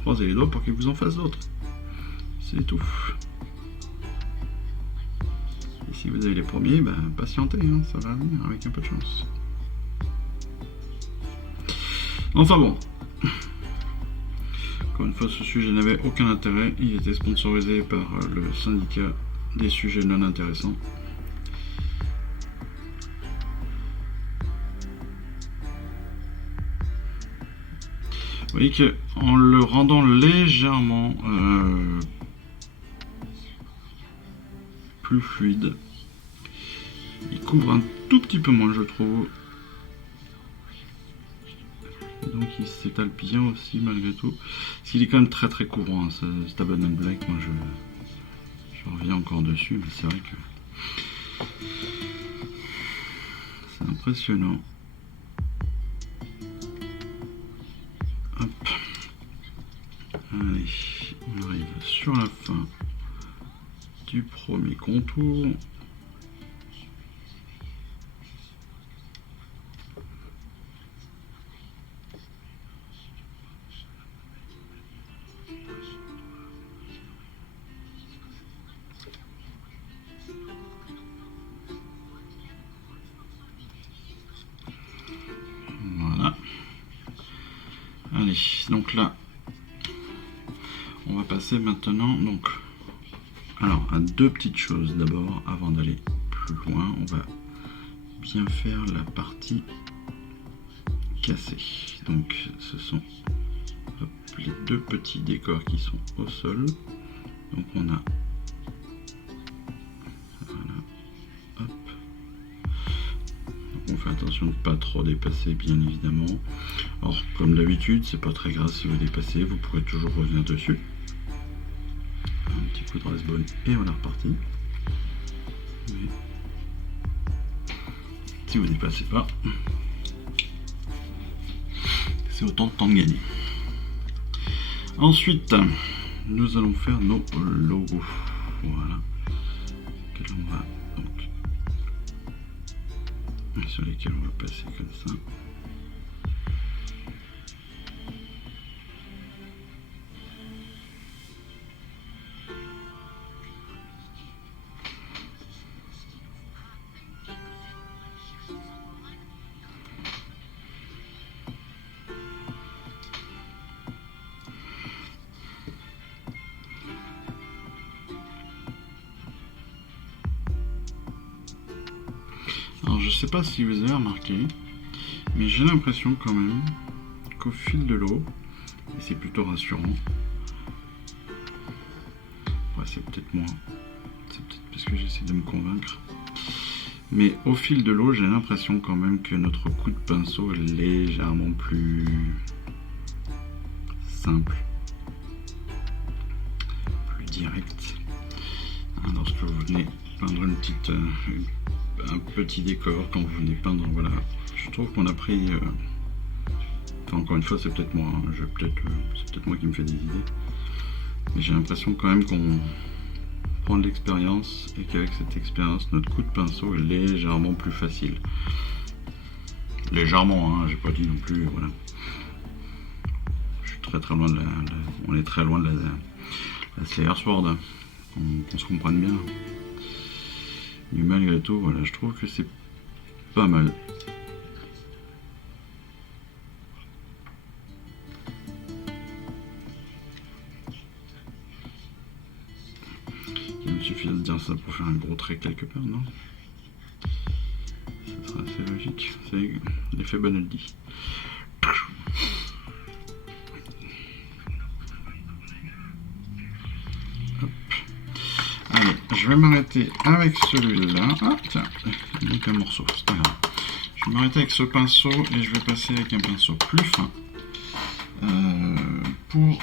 croisez les doigts pour qu'ils vous en fassent d'autres. C'est tout. Et si vous avez les premiers, bah patientez, hein, ça va venir avec un peu de chance. Enfin bon. Encore une fois, ce sujet n'avait aucun intérêt. Il était sponsorisé par le syndicat des sujets non intéressants. Vous voyez qu'en le rendant légèrement plus fluide, il couvre un tout petit peu moins, je trouve. Donc il s'étale bien aussi malgré tout. Parce qu'il est quand même très très couvrant, hein, cet Abandon Black. Moi je reviens encore dessus, mais c'est vrai que c'est impressionnant. Hop. Allez, on arrive sur la fin du premier contour. Voilà. Allez, donc là, on va passer maintenant alors à deux petites choses d'abord avant d'aller plus loin. On va bien faire la partie cassée. Donc ce sont les deux petits décors qui sont au sol. Donc on a voilà, hop. Donc on fait attention de ne pas trop dépasser, bien évidemment. Alors comme d'habitude, c'est pas très grave si vous dépassez, vous pourrez toujours revenir dessus. Un petit coup de resbone et on est reparti. Mais si vous dépassez pas, c'est autant de temps de gagner. Ensuite, nous allons faire nos logos. Voilà. On va donc sur lesquels on va passer comme ça. Alors je sais pas si vous avez remarqué, mais j'ai l'impression quand même qu'au fil de l'eau, et c'est plutôt rassurant, ouais c'est peut-être moi, c'est peut-être parce que j'essaie de me convaincre, mais au fil de l'eau j'ai l'impression quand même que notre coup de pinceau est légèrement plus simple, plus direct. Lorsque vous venez peindre un petit décor, quand vous venez peindre, voilà, je trouve qu'on a pris, enfin encore une fois c'est peut-être moi, hein, c'est peut-être moi qui me fais des idées, mais j'ai l'impression quand même qu'on prend de l'expérience et qu'avec cette expérience notre coup de pinceau est légèrement plus facile. Légèrement, hein, j'ai pas dit non plus, voilà. Je suis très loin on est très loin de la Slayer Sword, hein, qu'on se comprenne bien. Mais malgré tout, voilà, je trouve que c'est pas mal. Il me suffit de dire ça pour faire un gros trait quelque part, non? Ça sera assez logique. C'est l'effet Bonaldi. Allez, je vais m'arrêter avec celui-là. Ah tiens, il manque un morceau, c'est pas grave. Je vais m'arrêter avec ce pinceau et je vais passer avec un pinceau plus fin pour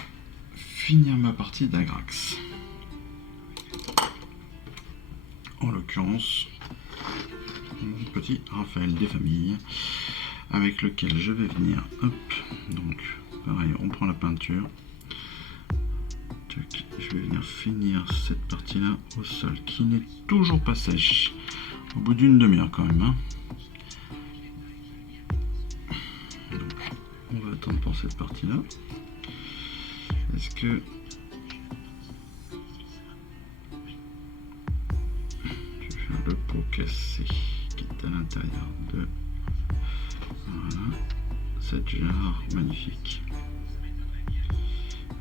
finir ma partie d'Agrax. En l'occurrence, mon petit Raphaël des familles, avec lequel je vais venir, hop, donc pareil, on prend la peinture, je vais venir finir cette partie là au sol, qui n'est toujours pas sèche, au bout d'une demi-heure quand même, hein. Donc, on va attendre pour cette partie là. Est-ce que je vais faire le pot cassé qui est à l'intérieur de voilà, cette jarre magnifique,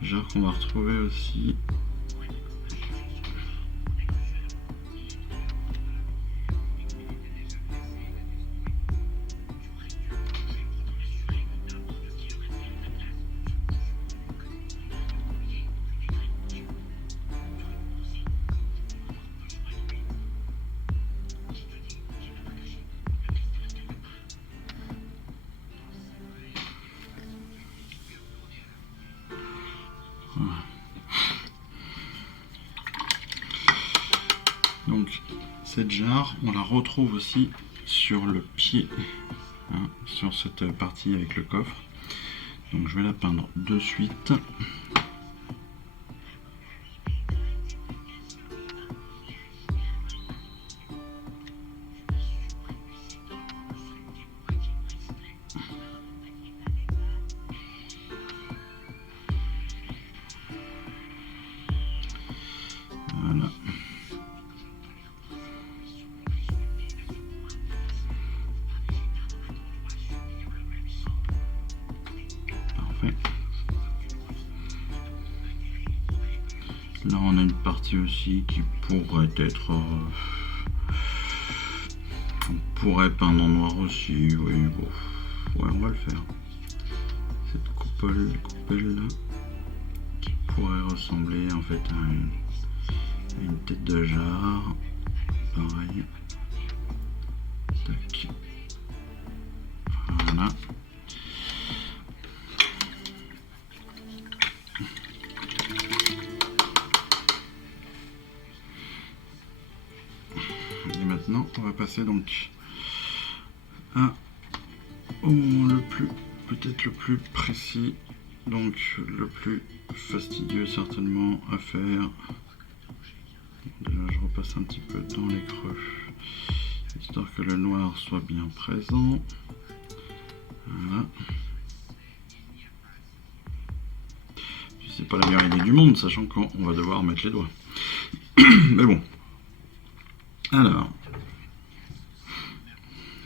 jarre qu'on va retrouver aussi donc cette jarre, on la retrouve aussi sur le pied, hein, sur cette partie avec le coffre. Donc je vais la peindre de suite. Voilà. Parfait. Là on a une partie aussi qui pourrait être... on pourrait peindre en noir aussi, oui, bon. Ouais, on va le faire. Cette coupole là, qui pourrait ressembler en fait à une tête de jarre. Pareil. Tac. Voilà. Et maintenant, on va passer donc au moment le plus, peut-être le plus précis, donc le plus fastidieux certainement à faire. Déjà, je repasse un petit peu dans les creux, histoire que le noir soit bien présent. Voilà. C'est pas la meilleure idée du monde, sachant qu'on va devoir mettre les doigts. Mais bon. Alors,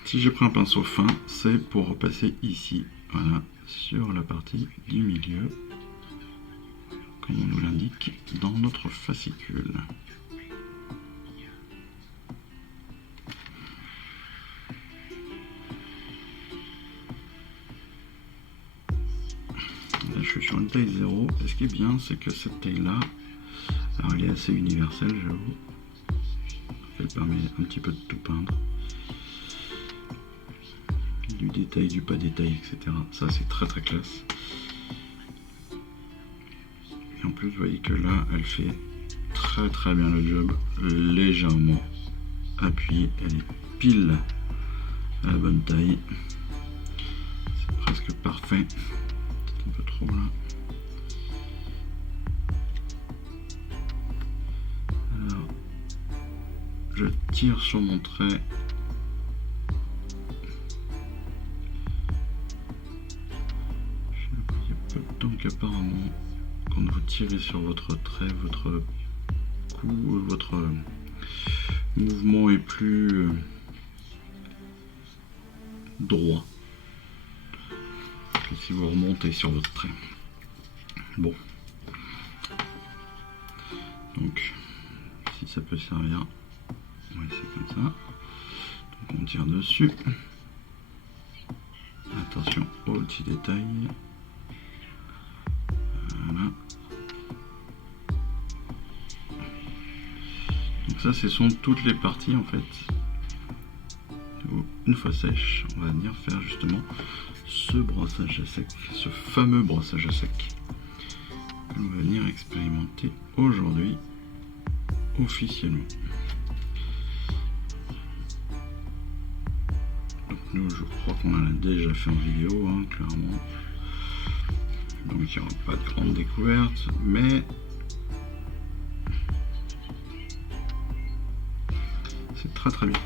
si j'ai pris un pinceau fin, c'est pour repasser ici, voilà, sur la partie du milieu, comme on nous l'indique dans notre fascicule. Là, je suis sur une taille 0, et ce qui est bien, c'est que cette taille-là, alors elle est assez universelle, j'avoue. Elle permet un petit peu de tout peindre. Du détail, du pas détail, etc. Ça, c'est très très classe. Et en plus, vous voyez que là, elle fait très très bien le job, légèrement appuyée. Elle est pile à la bonne taille. C'est presque parfait. C'est un peu trop là. Alors, je tire sur mon trait. Donc apparemment, quand vous tirez sur votre trait, votre coup, votre mouvement est plus droit que si vous remontez sur votre trait. Bon. Donc, si ça peut servir, on va essayer comme ça. Donc on tire dessus. Attention aux petits détails. Voilà. Donc ça, ce sont toutes les parties en fait où une fois sèche, on va venir faire justement ce brossage à sec, ce fameux brossage à sec que l'on va venir expérimenter aujourd'hui officiellement. Donc nous, je crois qu'on en a déjà fait en vidéo, hein, clairement. Donc il n'y aura pas de grande découverte, mais c'est très très bien.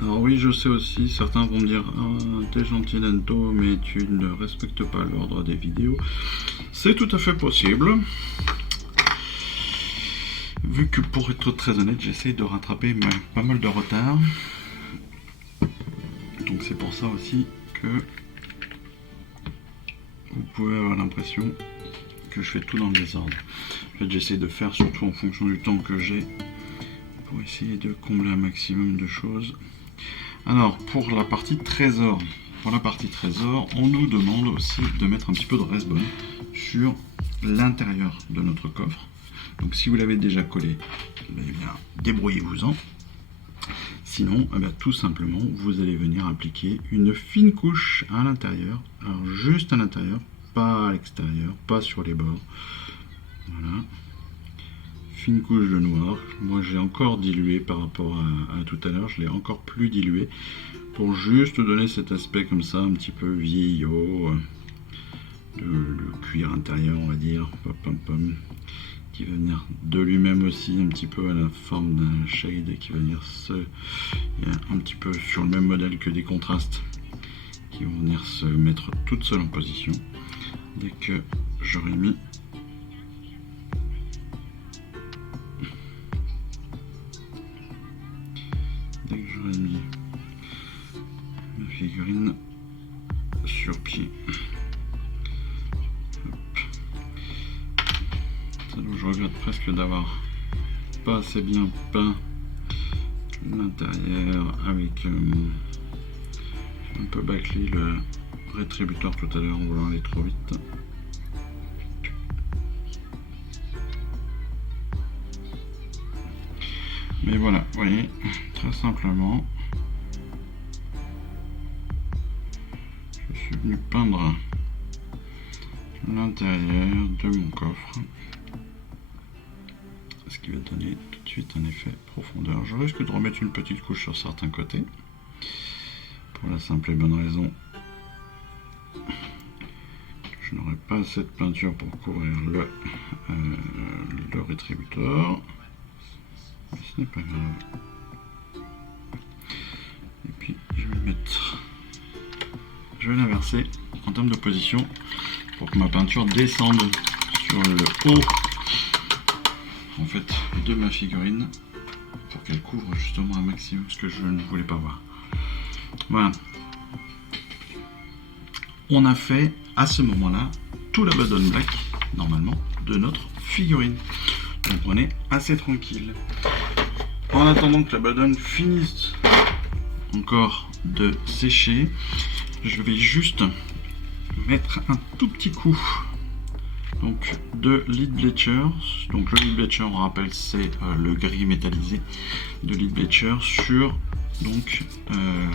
Alors oui, je sais aussi, certains vont me dire ah, t'es gentil Nento, mais tu ne respectes pas l'ordre des vidéos. C'est tout à fait possible. Vu que pour être très honnête, j'essaie de rattraper pas mal de retard. Donc c'est pour ça aussi que vous pouvez avoir l'impression que je fais tout dans le désordre. En fait, j'essaie de faire surtout en fonction du temps que j'ai pour essayer de combler un maximum de choses. Alors, pour la partie trésor, on nous demande aussi de mettre un petit peu de Resbone sur l'intérieur de notre coffre. Donc, si vous l'avez déjà collé, eh bien, débrouillez-vous-en. Sinon, eh bien, tout simplement, vous allez venir appliquer une fine couche à l'intérieur. Alors, juste à l'intérieur, pas à l'extérieur, pas sur les bords. Voilà. Fine couche de noir. Moi j'ai encore dilué par rapport à tout à l'heure, je l'ai encore plus dilué pour juste donner cet aspect comme ça un petit peu vieillot, le cuir intérieur on va dire, qui va venir de lui-même aussi un petit peu à la forme d'un shade, qui va venir un petit peu sur le même modèle que des contrastes qui vont venir se mettre toutes seules en position dès que j'aurai mis ma figurine sur pied. Je regrette presque d'avoir pas assez bien peint l'intérieur avec un peu bâclé le rétributeur tout à l'heure en voulant aller trop vite. Mais voilà, vous voyez, très simplement, je suis venu peindre l'intérieur de mon coffre, ce qui va donner tout de suite un effet profondeur. Je risque de remettre une petite couche sur certains côtés, pour la simple et bonne raison que je n'aurai pas assez de peinture pour couvrir le rétributeur. Mais ce n'est pas grave. Et puis je vais l'inverser en termes de position pour que ma peinture descende sur le haut en fait de ma figurine pour qu'elle couvre justement un maximum ce que je ne voulais pas voir. Voilà. On a fait à ce moment-là tout la Abaddon Black normalement de notre figurine. Donc on est assez tranquille. En attendant que la Abaddon finisse encore de sécher, je vais juste mettre un tout petit coup donc de Lead Bleacher. Donc le Lead Bleacher, on rappelle, c'est le gris métallisé de Lead Bleacher sur donc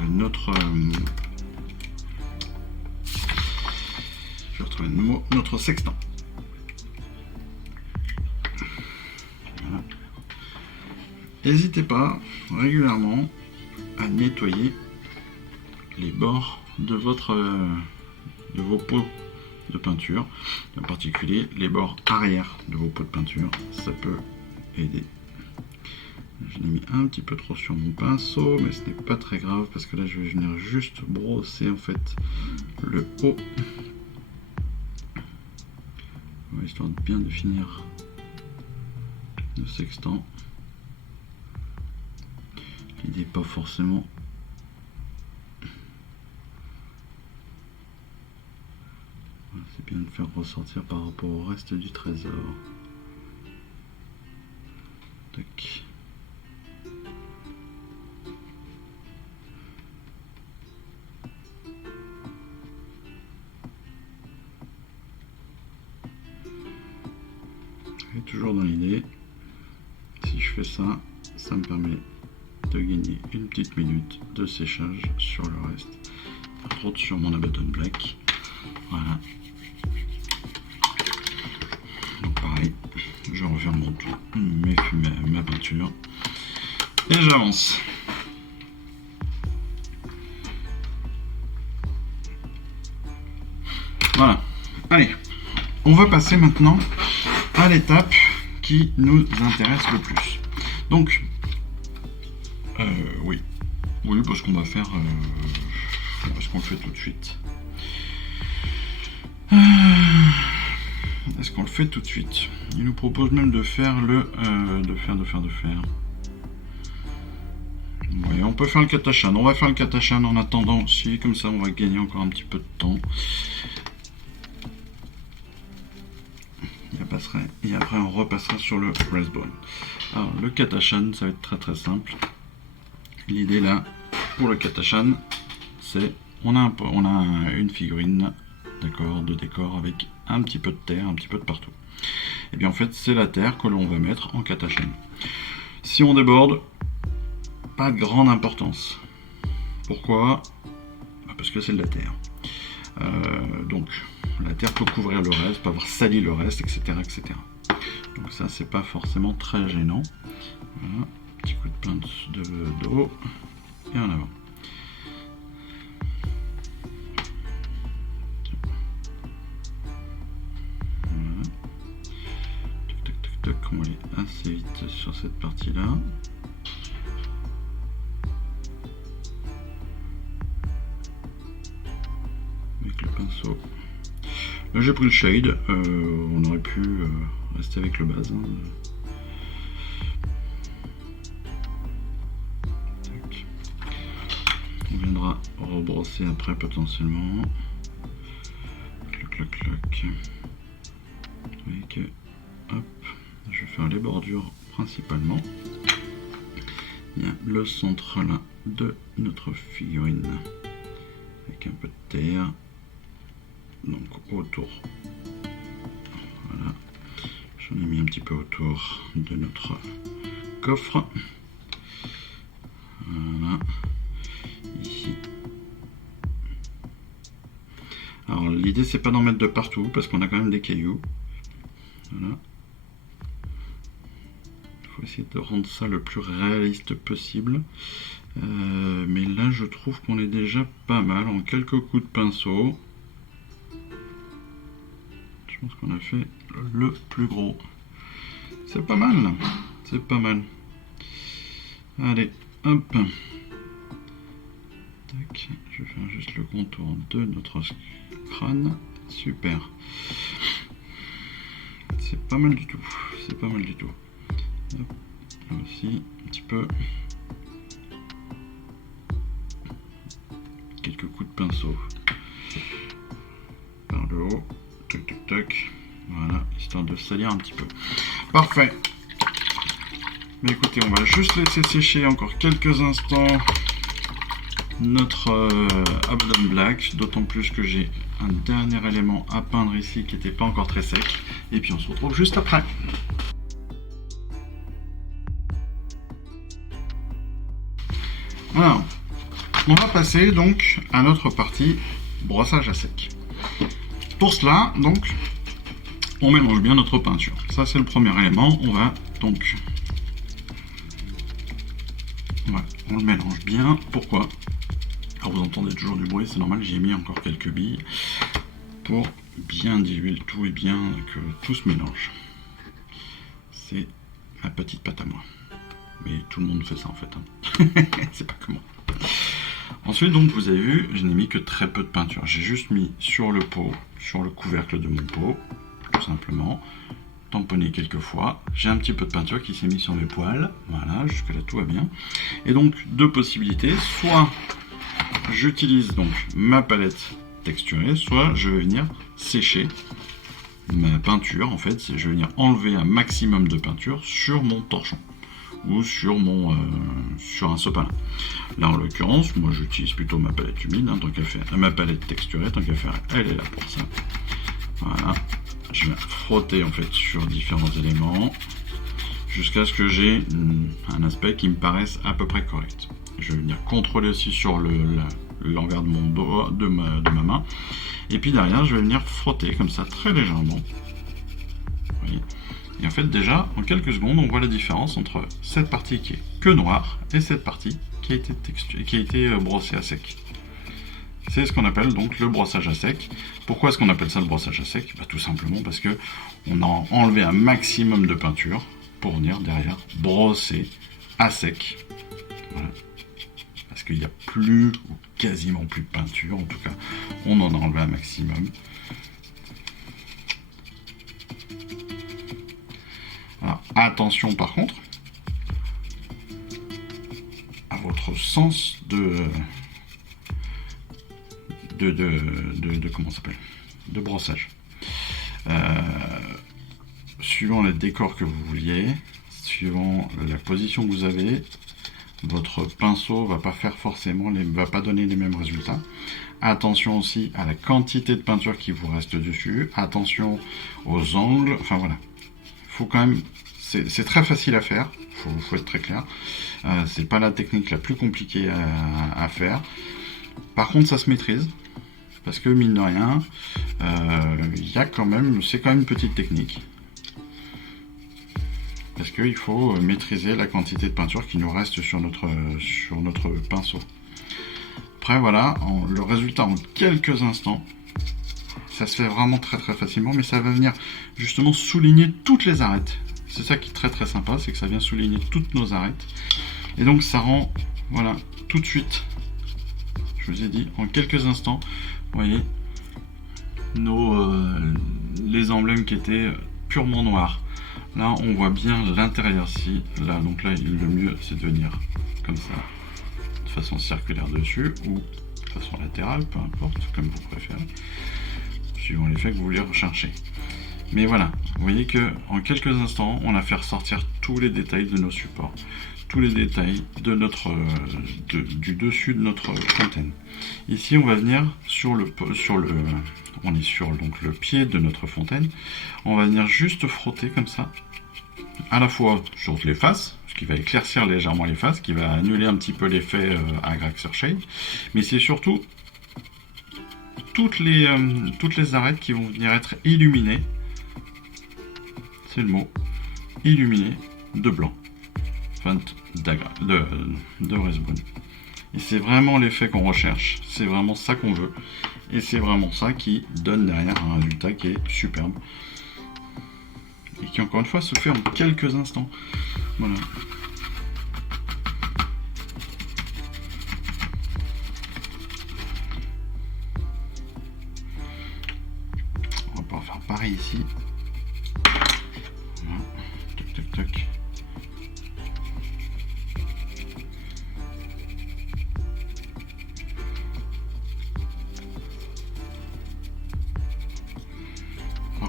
notre je vais retrouver le mot, notre sextant. Voilà. N'hésitez pas régulièrement à nettoyer les bords de vos pots de peinture, en particulier les bords arrière de vos pots de peinture, ça peut aider. Je l'ai mis un petit peu trop sur mon pinceau, mais ce n'est pas très grave parce que là je vais venir juste brosser en fait le haut, histoire de bien définir le sextant. L'idée pas forcément c'est bien de faire ressortir par rapport au reste du trésor. Tac. Et toujours dans l'idée, si je fais ça, ça me permet de gagner une petite minute de séchage sur le reste, entre autres sur mon Abaddon Black. Voilà. Donc pareil, je referme mon tout, ma peinture et j'avance. Voilà. Allez, on va passer maintenant à l'étape qui nous intéresse le plus. Donc, oui, parce qu'on va faire, parce qu'on le fait tout de suite. Est-ce qu'on le fait tout de suite? Il nous propose même de faire le, de faire. Oui, on peut faire le Katashan. On va faire le Katashan en attendant aussi, comme ça on va gagner encore un petit peu de temps. Et après on repassera sur le Wrathbone. Alors le Katashan, ça va être très très simple. L'idée là pour le Katashan, c'est on a une figurine, d'accord, de décor avec un petit peu de terre, un petit peu de partout. Et bien en fait c'est la terre que l'on va mettre en Katashan. Si on déborde, pas de grande importance. Pourquoi? Parce que c'est de la terre. Donc la terre peut couvrir le reste, peut avoir sali le reste, etc., etc. Donc ça c'est pas forcément très gênant. Voilà, petit coup de pince d'eau et en avant. Voilà. Tac, tac, tac, on va aller assez vite sur cette partie là. Avec le pinceau. Là j'ai pris le shade, on aurait pu rester avec le base. Hein. On viendra rebrosser après potentiellement. Cloc, cloc, cloc. Vous voyez que, hop, je vais faire les bordures principalement. Il y a le centre là de notre figurine avec un peu de terre. Donc autour, voilà, j'en ai mis un petit peu autour de notre coffre, voilà, ici. Alors l'idée c'est pas d'en mettre de partout parce qu'on a quand même des cailloux, voilà. Il faut essayer de rendre ça le plus réaliste possible, mais là je trouve qu'on est déjà pas mal en quelques coups de pinceau. Je pense qu'on a fait le plus gros. C'est pas mal, c'est pas mal. Allez, hop. Tac, je vais faire juste le contour de notre crâne. Super. C'est pas mal du tout. C'est pas mal du tout. Hop, là aussi, un petit peu. Quelques coups de pinceau. Par le haut. Toc, toc, toc. Voilà, histoire de salir un petit peu. Parfait. Mais écoutez, on va juste laisser sécher encore quelques instants notre Abaddon Black, d'autant plus que j'ai un dernier élément à peindre ici qui n'était pas encore très sec. Et puis on se retrouve juste après. Alors, on va passer donc à notre partie brossage à sec. Pour cela, donc, on mélange bien notre peinture. Ça, c'est le premier élément. On va donc... Voilà, on le mélange bien. Pourquoi? Alors, vous entendez toujours du bruit, c'est normal. J'ai mis encore quelques billes pour bien diluer le tout et bien que tout se mélange. C'est ma petite pâte à moi. Mais tout le monde fait ça, en fait. Hein. C'est pas que moi. Ensuite, donc, vous avez vu, je n'ai mis que très peu de peinture. J'ai juste mis sur le pot, sur le couvercle de mon pot, tout simplement, tamponné quelques fois. J'ai un petit peu de peinture qui s'est mis sur mes poils. Voilà, jusque là tout va bien. Et donc, deux possibilités. Soit j'utilise donc ma palette texturée, soit je vais venir sécher ma peinture. En fait, je vais venir enlever un maximum de peinture sur mon torchon ou sur mon sur un sopalin. Là en l'occurrence, moi j'utilise plutôt ma palette humide, hein, tant qu'à faire, ma palette texturée, tant qu'à faire, elle est là pour ça. Voilà, je viens frotter en fait sur différents éléments. jusqu'à ce que j'ai un aspect qui me paraisse à peu près correct. Je vais venir contrôler aussi sur l'envers de mon doigt, de ma main. Et puis derrière, je vais venir frotter comme ça très légèrement. Vous voyez. Et en fait, déjà, en quelques secondes, on voit la différence entre cette partie qui est que noire et cette partie qui a été brossée à sec. C'est ce qu'on appelle donc le brossage à sec. Pourquoi est-ce qu'on appelle ça le brossage à sec? Tout simplement parce que on a enlevé un maximum de peinture pour venir derrière brosser à sec. Voilà. Parce qu'il n'y a plus, ou quasiment plus de peinture, en tout cas, on en a enlevé un maximum. Alors, attention par contre à votre sens de comment ça s'appelle, de brossage. Suivant les décors que vous vouliez, suivant la position que vous avez, votre pinceau va pas faire forcément va pas donner les mêmes résultats. Attention aussi à la quantité de peinture qui vous reste dessus. Attention aux angles. Enfin voilà, faut quand même. C'est très facile à faire. Faut être très clair. C'est pas la technique la plus compliquée à faire. Par contre, ça se maîtrise. Parce que mine de rien, c'est quand même une petite technique. Parce qu'il faut maîtriser la quantité de peinture qui nous reste sur notre pinceau. Après voilà, le résultat en quelques instants, ça se fait vraiment très très facilement, mais ça va venir justement souligner toutes les arêtes. C'est ça qui est très très sympa, c'est que ça vient souligner toutes nos arêtes. Et donc ça rend, voilà, tout de suite, je vous ai dit, en quelques instants, vous voyez, les emblèmes qui étaient purement noirs. Là, on voit bien l'intérieur ici. Là, donc là, le mieux, c'est de venir comme ça, de façon circulaire dessus, ou de façon latérale, peu importe, comme vous préférez, suivant l'effet que vous voulez rechercher. Mais voilà, vous voyez que en quelques instants, on a fait ressortir tous les détails de nos supports, tous les détails de du dessus de notre fontaine. Ici, on va venir on est sur donc le pied de notre fontaine. On va venir juste frotter comme ça, à la fois sur les faces, ce qui va éclaircir légèrement les faces, qui va annuler un petit peu l'effet Agraxer Shade, mais c'est surtout toutes les arêtes qui vont venir être illuminées. C'est le mot, illuminées de blanc, de Resbun. Et c'est vraiment l'effet qu'on recherche, c'est vraiment ça qu'on veut, et c'est vraiment ça qui donne derrière un résultat qui est superbe, et qui encore une fois se fait en quelques instants. Voilà. On va pouvoir faire pareil ici. Voilà. Toc toc toc.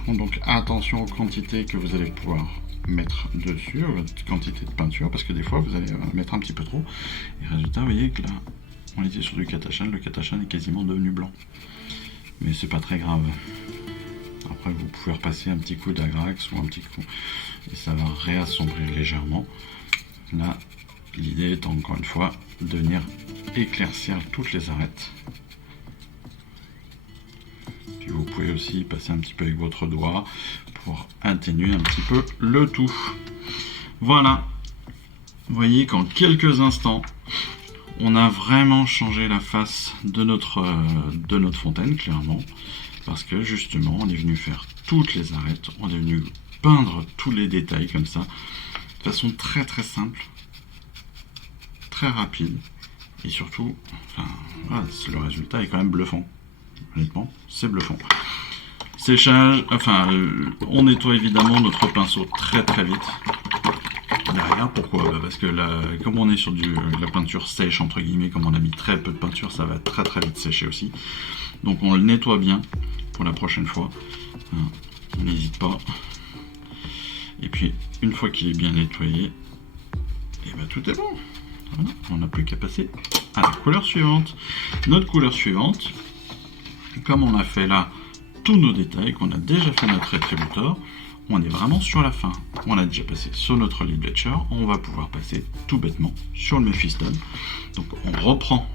Donc attention aux quantités que vous allez pouvoir mettre dessus, votre quantité de peinture, parce que des fois vous allez mettre un petit peu trop. Et résultat, vous voyez que là, on était sur du Katachan, le Katachan est quasiment devenu blanc. Mais c'est pas très grave. Après, vous pouvez repasser un petit coup d'Agrax ou un petit coup, et ça va réassombrir légèrement. Là, l'idée est encore une fois de venir éclaircir toutes les arêtes. Vous pouvez aussi passer un petit peu avec votre doigt pour atténuer un petit peu le tout. Voilà. Vous voyez qu'en quelques instants, on a vraiment changé la face de notre fontaine, clairement. Parce que justement, on est venu faire toutes les arêtes. On est venu peindre tous les détails comme ça. De façon très très simple. Très rapide. Et surtout, voilà, le résultat est quand même bluffant. Honnêtement, c'est bluffant. Séchage, on nettoie évidemment notre pinceau très très vite. Derrière, pourquoi? Parce que là, comme on est sur la peinture sèche, entre guillemets, comme on a mis très peu de peinture, ça va très très vite sécher aussi. Donc on le nettoie bien pour la prochaine fois. On n'hésite pas. Et puis, une fois qu'il est bien nettoyé, et ben tout est bon. Voilà, on n'a plus qu'à passer à la couleur suivante. Notre couleur suivante, comme on a fait là tous nos détails, qu'on a déjà fait notre rétributeur, on est vraiment sur la fin. On a déjà passé sur notre lead Bletcher, on va pouvoir passer tout bêtement sur le Mephiston. Donc on reprend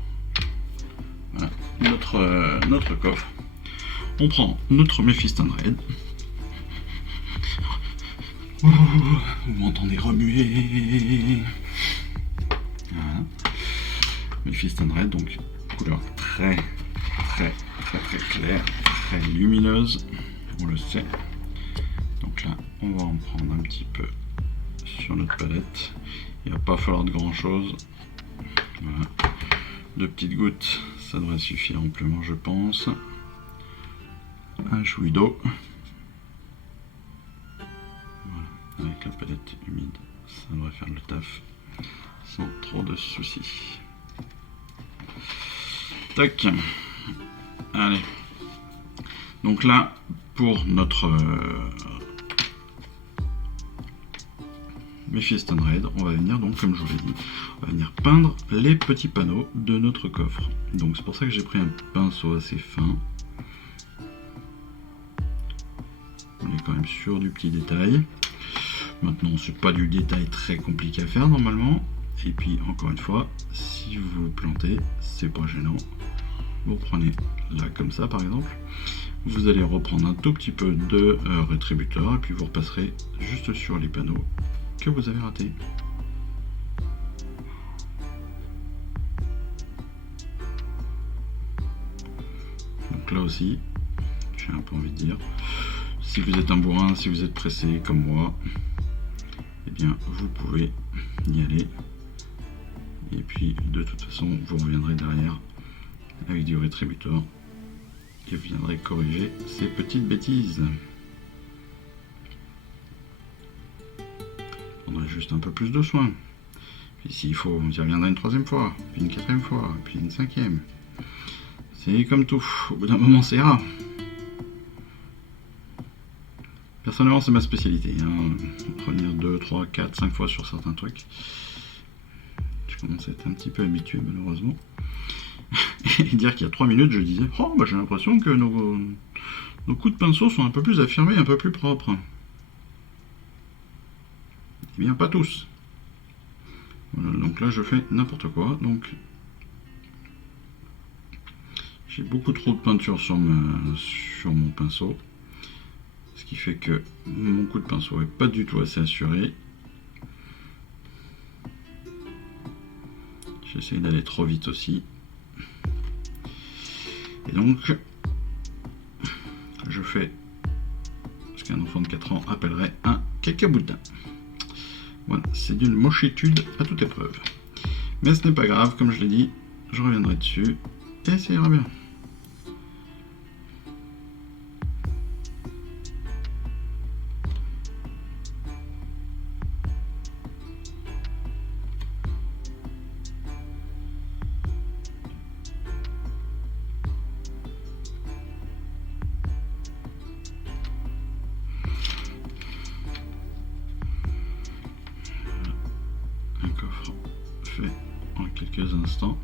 voilà, notre coffre, on prend notre Mephiston Red. Vous m'entendez remuer. Voilà. Mephiston Red, donc couleur très claire, très lumineuse, on le sait. Donc là, on va en prendre un petit peu sur notre palette. Il va pas falloir de grand chose. Voilà. 2 petites gouttes, ça devrait suffire amplement, je pense. Un chouï d'eau. Voilà. Avec la palette humide, ça devrait faire le taf sans trop de soucis. Tac. Allez. Donc là, pour notre Mephiston Red, on va venir donc, comme je vous l'ai dit, on va venir peindre les petits panneaux de notre coffre. Donc c'est pour ça que j'ai pris un pinceau assez fin. On est quand même sur du petit détail. Maintenant, c'est pas du détail très compliqué à faire normalement. Et puis encore une fois, si vous vous plantez, c'est pas gênant. Vous prenez là comme ça par exemple. Vous allez reprendre un tout petit peu de rétributeur et puis vous repasserez juste sur les panneaux que vous avez ratés. Donc là aussi, j'ai un peu envie de dire, si vous êtes un bourrin, si vous êtes pressé comme moi, eh bien vous pouvez y aller. Et puis de toute façon, vous reviendrez derrière avec du rétributeur et vous viendrez corriger ces petites bêtises. On aurait juste un peu plus de soin. Puis s'il faut, on y reviendra une 3e fois, puis une 4e fois, puis une 5e. C'est comme tout, au bout d'un moment ça ira. Personnellement c'est ma spécialité, hein. Revenir 2, 3, 4, 5 fois sur certains trucs. Je commence à être un petit peu habitué malheureusement. Et dire qu'il y a 3 minutes je disais oh bah j'ai l'impression que nos coups de pinceau sont un peu plus affirmés, un peu plus propres. Eh bien pas tous. Voilà, donc là je fais n'importe quoi. Donc j'ai beaucoup trop de peinture sur mon pinceau. Ce qui fait que mon coup de pinceau est pas du tout assez assuré. J'essaie d'aller trop vite aussi. Et donc, je fais ce qu'un enfant de 4 ans appellerait un cacaboudin. Voilà, c'est d'une mochitude à toute épreuve. Mais ce n'est pas grave, comme je l'ai dit, je reviendrai dessus et ça ira bien. En quelques instants.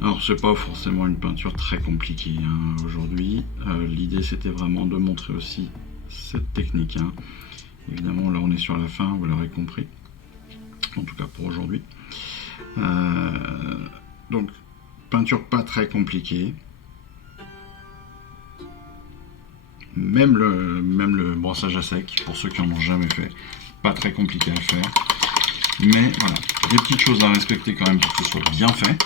Alors c'est pas forcément une peinture très compliquée hein, aujourd'hui. L'idée c'était vraiment de montrer aussi cette technique. Hein. Évidemment là on est sur la fin, vous l'aurez compris. En tout cas pour aujourd'hui. Donc peinture pas très compliquée. Même le brossage à sec, pour ceux qui en ont jamais fait, pas très compliqué à faire. Mais voilà, des petites choses à respecter quand même pour que ce soit bien fait.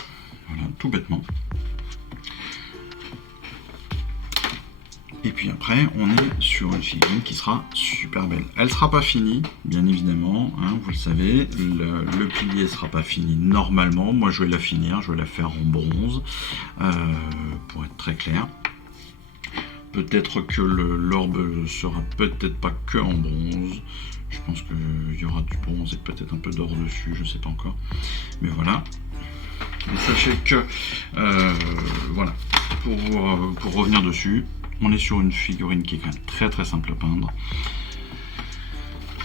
Voilà, tout bêtement. Et puis après, on est sur une figurine qui sera super belle. Elle sera pas finie, bien évidemment, hein, vous le savez. Le pilier sera pas fini normalement. Moi, je vais la finir, je vais la faire en bronze, pour être très clair. Peut-être que l'orbe sera peut-être pas que en bronze. Je pense qu'il y aura du bronze et peut-être un peu d'or dessus, je sais pas encore. Mais voilà. Mais sachez que, voilà, pour revenir dessus, on est sur une figurine qui est quand même très très simple à peindre.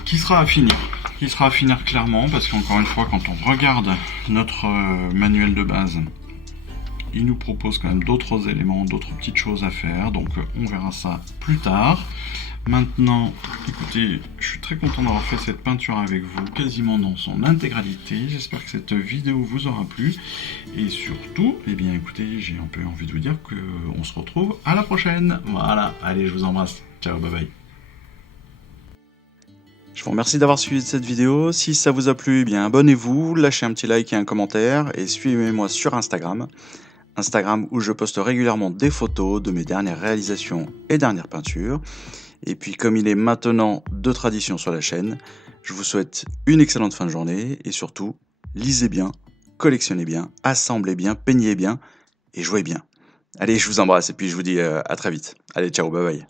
Qui sera à finir. Qui sera à finir clairement, parce qu'encore une fois, quand on regarde notre manuel de base, il nous propose quand même d'autres éléments, d'autres petites choses à faire, donc on verra ça plus tard. Maintenant, écoutez, je suis très content d'avoir fait cette peinture avec vous quasiment dans son intégralité. J'espère que cette vidéo vous aura plu. Et surtout, eh bien écoutez, j'ai un peu envie de vous dire qu'on se retrouve à la prochaine. Voilà, allez, je vous embrasse. Ciao, bye bye. Je vous remercie d'avoir suivi cette vidéo. Si ça vous a plu, eh bien abonnez-vous, lâchez un petit like et un commentaire et suivez-moi sur Instagram. Instagram où je poste régulièrement des photos de mes dernières réalisations et dernières peintures. Et puis comme il est maintenant de tradition sur la chaîne, je vous souhaite une excellente fin de journée et surtout, lisez bien, collectionnez bien, assemblez bien, peignez bien et jouez bien. Allez, je vous embrasse et puis je vous dis à très vite. Allez, ciao, bye bye.